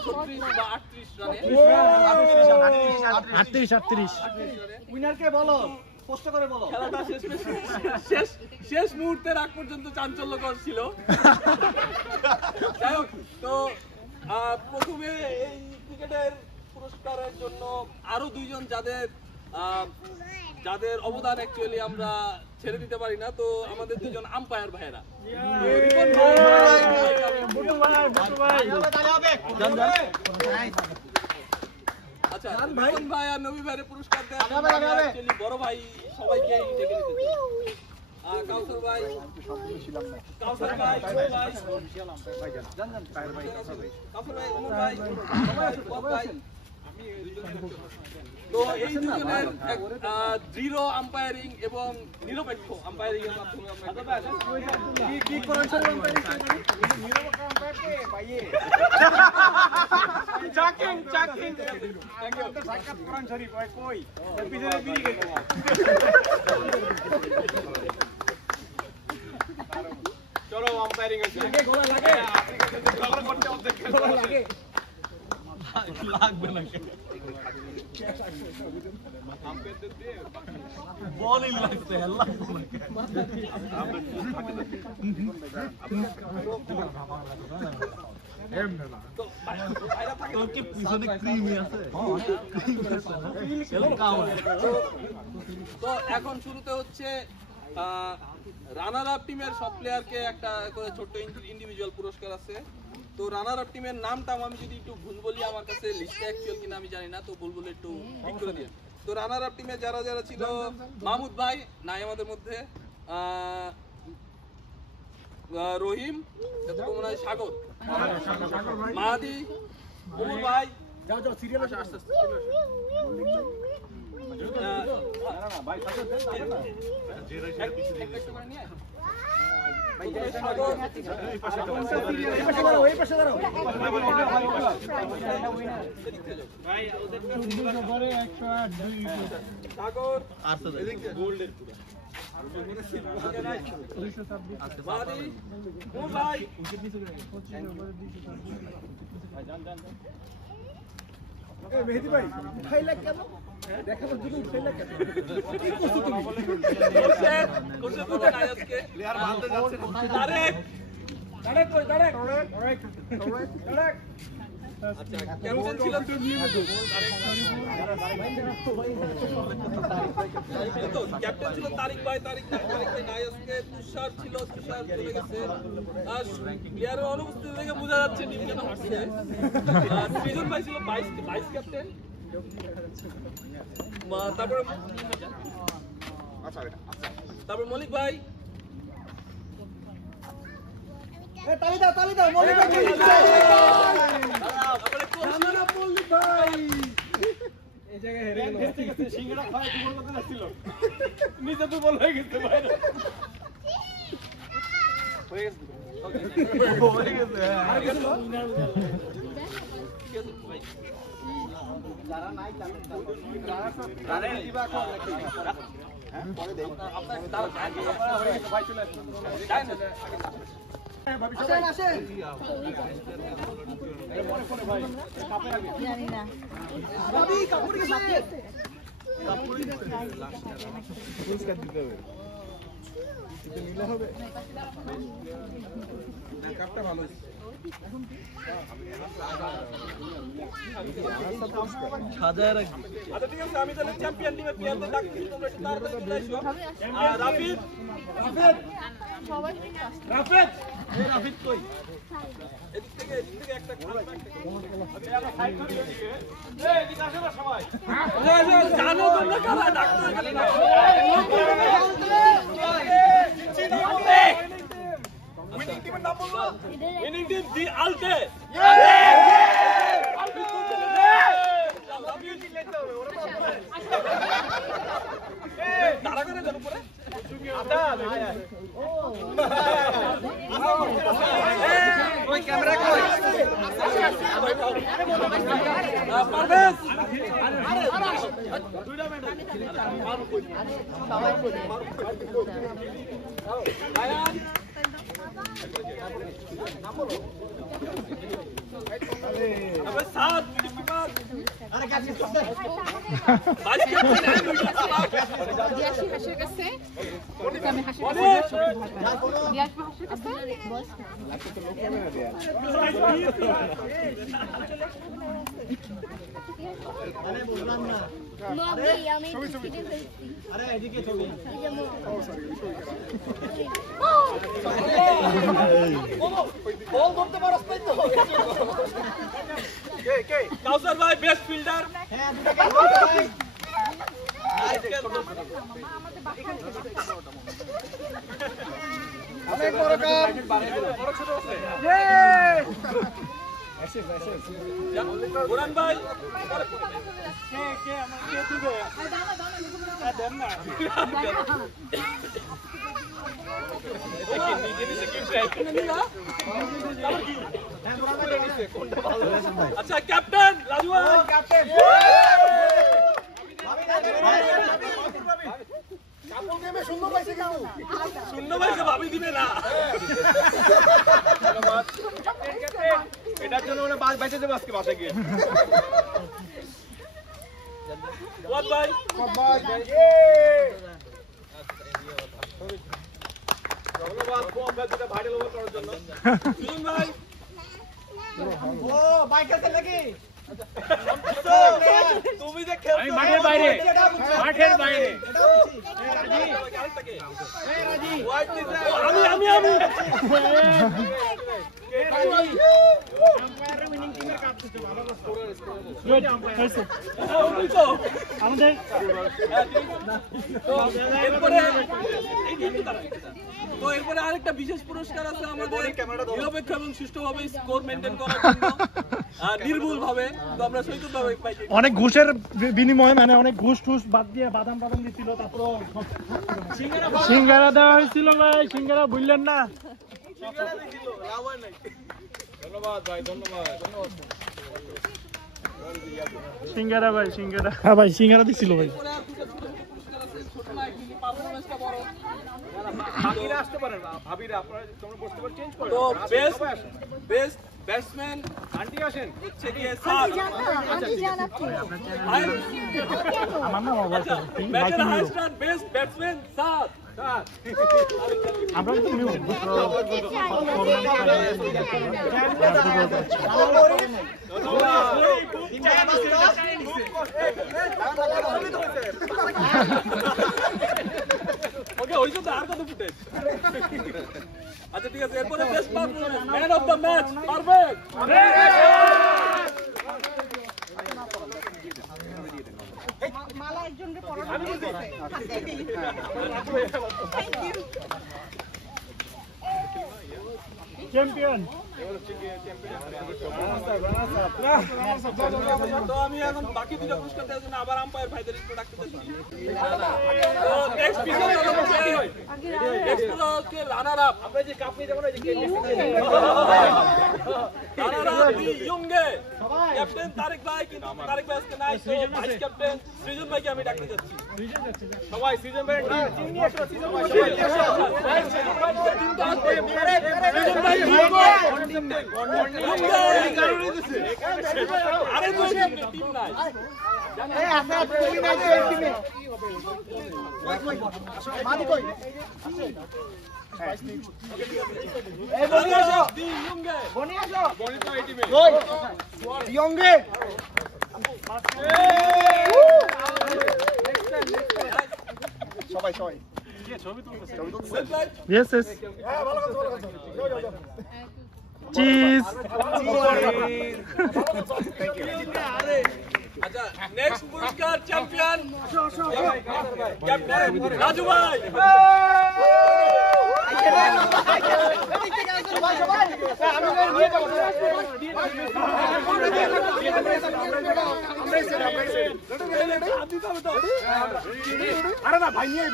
36 বা 38 রানে। উইনারকে বলো, কষ্ট করে বলো। খেলাটা শেষ মুহূর্তের আগ পর্যন্ত চাঞ্চল্যকর ছিল। যাই হোক, তো প্রথমে এই ক্রিকেটের পুরস্কারের জন্য আরো 2 জন যাদের অবদান অ্যাকচুয়ালি আমরা ছেড়ে দিতে পারি না, তো আমাদের 2 জন আম্পায়ার ভাইয়েরা, আচ্ছা রিপন ভাই আর নবী ভাইয়ের পুরস্কার দেন। অ্যাকচুয়ালি বড় ভাই সবাইকে ডেকে নিতে চাই। কাউসার ভাই, কাউসার ভাই, ওমর ভাই, ভাই। তো এই দুজনের দৃঢ় আম্পায়ারিং এবং নিরপেক্ষ আম্পায়ারিং এর মাধ্যমে চলো আম্পায়ারিং লাগবে না বলই লাগছে তো এখন শুরুতে হচ্ছে রানার আপ টিমের সব প্লেয়ারকে একটা করে ছোট্ট ইন্ডিভিজুয়াল পুরস্কার আছে। তো রানার আপ টিমের নামটা আমি যদি একটু ভুল বলি, আমার কাছে লিস্টে অ্যাকচুয়াল কিনা আমি জানি না, তো ভুল বলে একটু ঠিক করে দিন। তো রানার আপ টিমে যারা যারা ছিল, মাহমুদ ভাই নাই আমাদের মধ্যে, রহিম, মনে হয় সাগর, মাহাদি, ওমর ভাই, আস্তে আস্তে মেহেদি ভাই উঠাইলা কেন? দেখানোর জন্য উঠাইলা কেন? কি করছো তুমি? আচ্ছা ক্যাপ্টেন ছিল ক্যাপ্টেন ছিল তারিক ভাই নাই আজকে, তুষার ছিল, তুষার চলে গেছে, আর প্লেয়ারের অনুপস্থিতি থেকে বোঝা যাচ্ছে টিম কেন হারছে। সৃজন ভাই ছিল ভাইস ক্যাপ্টেন, তারপর মলিক ভাই, তালি দাও মলিক ভাই এই জায়গায় হেরে গেল, সিঙ্গারা খায় দুপুর মতো যাচ্ছিল, নিচে তো বল হয়ে গেছে বাইরে হয়ে গেছে আর কিছু যারা নাই তারা দিবা কোন হ্যাঁ পরে দেই আপনার তার আগে হয়ে গেছে ভাই, চলে আসুন আসেন ভাই কাপড় আগে জানি না ভাবি কাপড় গেছে কাপড় পুরস্কার দিতে হবে, এটা নিলে হবে না, কাপটা ভালো আছে এখন কি সাজায় রাখবি। আচ্ছা ঠিক আছে, আমি তাহলে চ্যাম্পিয়ন টিমের প্লেয়ারদের ডাকছি, তোমরা একটু তাড়াতাড়ি চলে এসো। রাফিদ রাফিদ এই রাফিদ কই? এদিক থেকে একটা খারাপ একটা আগে আমরা সাইড করে দিকে। এই এদিকে আসো না সবাই। জানো তোমরা কারা ডাক্তার খালি না। উইনিং টিমের নাম বলো। উইনিং টিম দি আলতে। তারা করে দেন উপরে। ওই ক্যামেরা কই? পারভেজ দুইটা মেডাল আয়ান अबे साथ विकेटकीपर अरे क्या चीज करते बाजी दियाशी হাসির কাছে আমি হাসির কাছে দিয়াশি হাসির কাছে বস আরে বললাম না আমি ছবি আরে এদিকে ছবি বল ধরতে পারছ না তো কে কাউসার ভাই বেস্ট ফিল্ডার হ্যাঁ অনেক বড় কাম বড় ছোট আছে এসে বুরান ভাই কে আমার কে দিবে দেন না अच्छा कैप्टन राजू कैप्टन কাপড় গেমে শূন্য পাইছে কিন্তু শূন্য পাইছে ভাবি দিবে না ধন্যবাদ ক্যাপ্টেন এটার জন্য ওরা বাইচে যাবে আজকে বাসায় গিয়ে ওয়াট ভাই ধন্যবাদ কোম্পানি যেটা ভাইরাল ওভার করার জন্য সুজন ভাই ও বাইক আছে নাকি তুমি যে খেলছো আমি মাঠের বাইরে এটা বুঝি এই রাজি আমি আম্পায়ারের উইনিং টিমের কাপ দিতে ভালো গুড হয়েছে আমাদের তো এরপরে আরেকটা বিশেষ পুরস্কার আছে আমাদের নিরপেক্ষ এবং সুষ্ঠুভাবে স্কোর মেইনটেইন করার জন্য নির্ভুল ভাবে তো আমরা সৈকতভাবে পাইছি অনেক ঘুষের বিনিময়ে মানে অনেক ঘুষ বাদ দিয়ে বাদাম দিছিল তারপর সিঙ্গারা দেওয়া হয়েছিল ভাই সিঙ্গারা ভুললেন না সিঙ্গারা দিছিল লাভ নাই ধন্যবাদ ভাই ধন্যবাদ সিঙ্গারা ভাই সিঙ্গারা হ্যাঁ ভাই সিঙ্গারা দিছিল ভাই ভাবিরা আসতে পারেন ভাবিরা আপনারা তোমরা বসতে পারেন চেঞ্জ করো তো বেস্ট ব্যাটসম্যান আন্টি আসেন হচ্ছে কি স্যার আন্টি জান আপনি আমার নাম অবশ্য ম্যাচের highest run best batsman sir আমরা তো নিউ ওকে ওই তো আর কত ফুটেজ আচ্ছা ঠিক আছে এরপরে best performance man of the match perfect মালা একজনকে পড়ানো আছে থ্যাংক ইউ চ্যাম্পিয়ন তো আমি এখন বাকি দুটো পুরস্কার দেওয়ার জন্য আবার আম্পায়ার ভাইদের একটু ডাকতে চাচ্ছি নেক্সট পিছনে রানার আপ আমরা যে কাপ নিয়ে যাব না যে রানার আপ দি ইয়ংগে ক্যাপ্টেন তারেক ভাই কিন্তু তারেক ভাই আজকে নাই ভাইস ক্যাপ্টেন সৃজন ভাইকে আমি ডাকতে যাচ্ছি সবাই সৃজন ভাই টিম নিয়ে আসো সৃজন ভাই সৃজন ভাই টিম তো আসবে সৃজন ভাই Yes, yes. Cheese. अच्छा नेक्स्ट पुरस्कार चैंपियन कैप्टन राजू भाई अरे ना भाई नहीं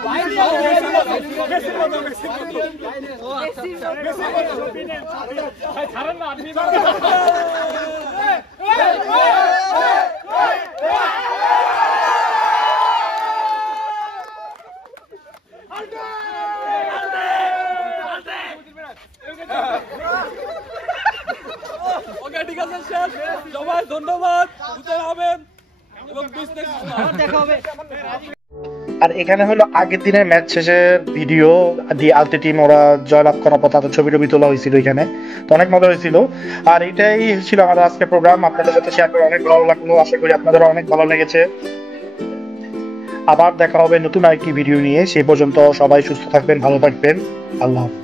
ওকে ঠিক আছে শেষ সবাই ধন্যবাদ উত্তর হবেন এবং বিজনেস দেখা হবে আর এখানে হলো আগের দিনের ম্যাচ শেষে ভিডিও দি আলতে টিম ওরা জয়লাভ করার পর তাদের ছবি টবি তোলা হয়েছিল এখানে, তো অনেক মজা হয়েছিল। আর এটাই ছিল আমাদের আজকের প্রোগ্রাম, আপনাদের সাথে শেয়ার করে অনেক ভালো লাগলো, আশা করি আপনাদের অনেক ভালো লেগেছে। আবার দেখা হবে নতুন আরেকটি ভিডিও নিয়ে, সেই পর্যন্ত সবাই সুস্থ থাকবেন, ভালো থাকবেন, আল্লাহ হাফেজ।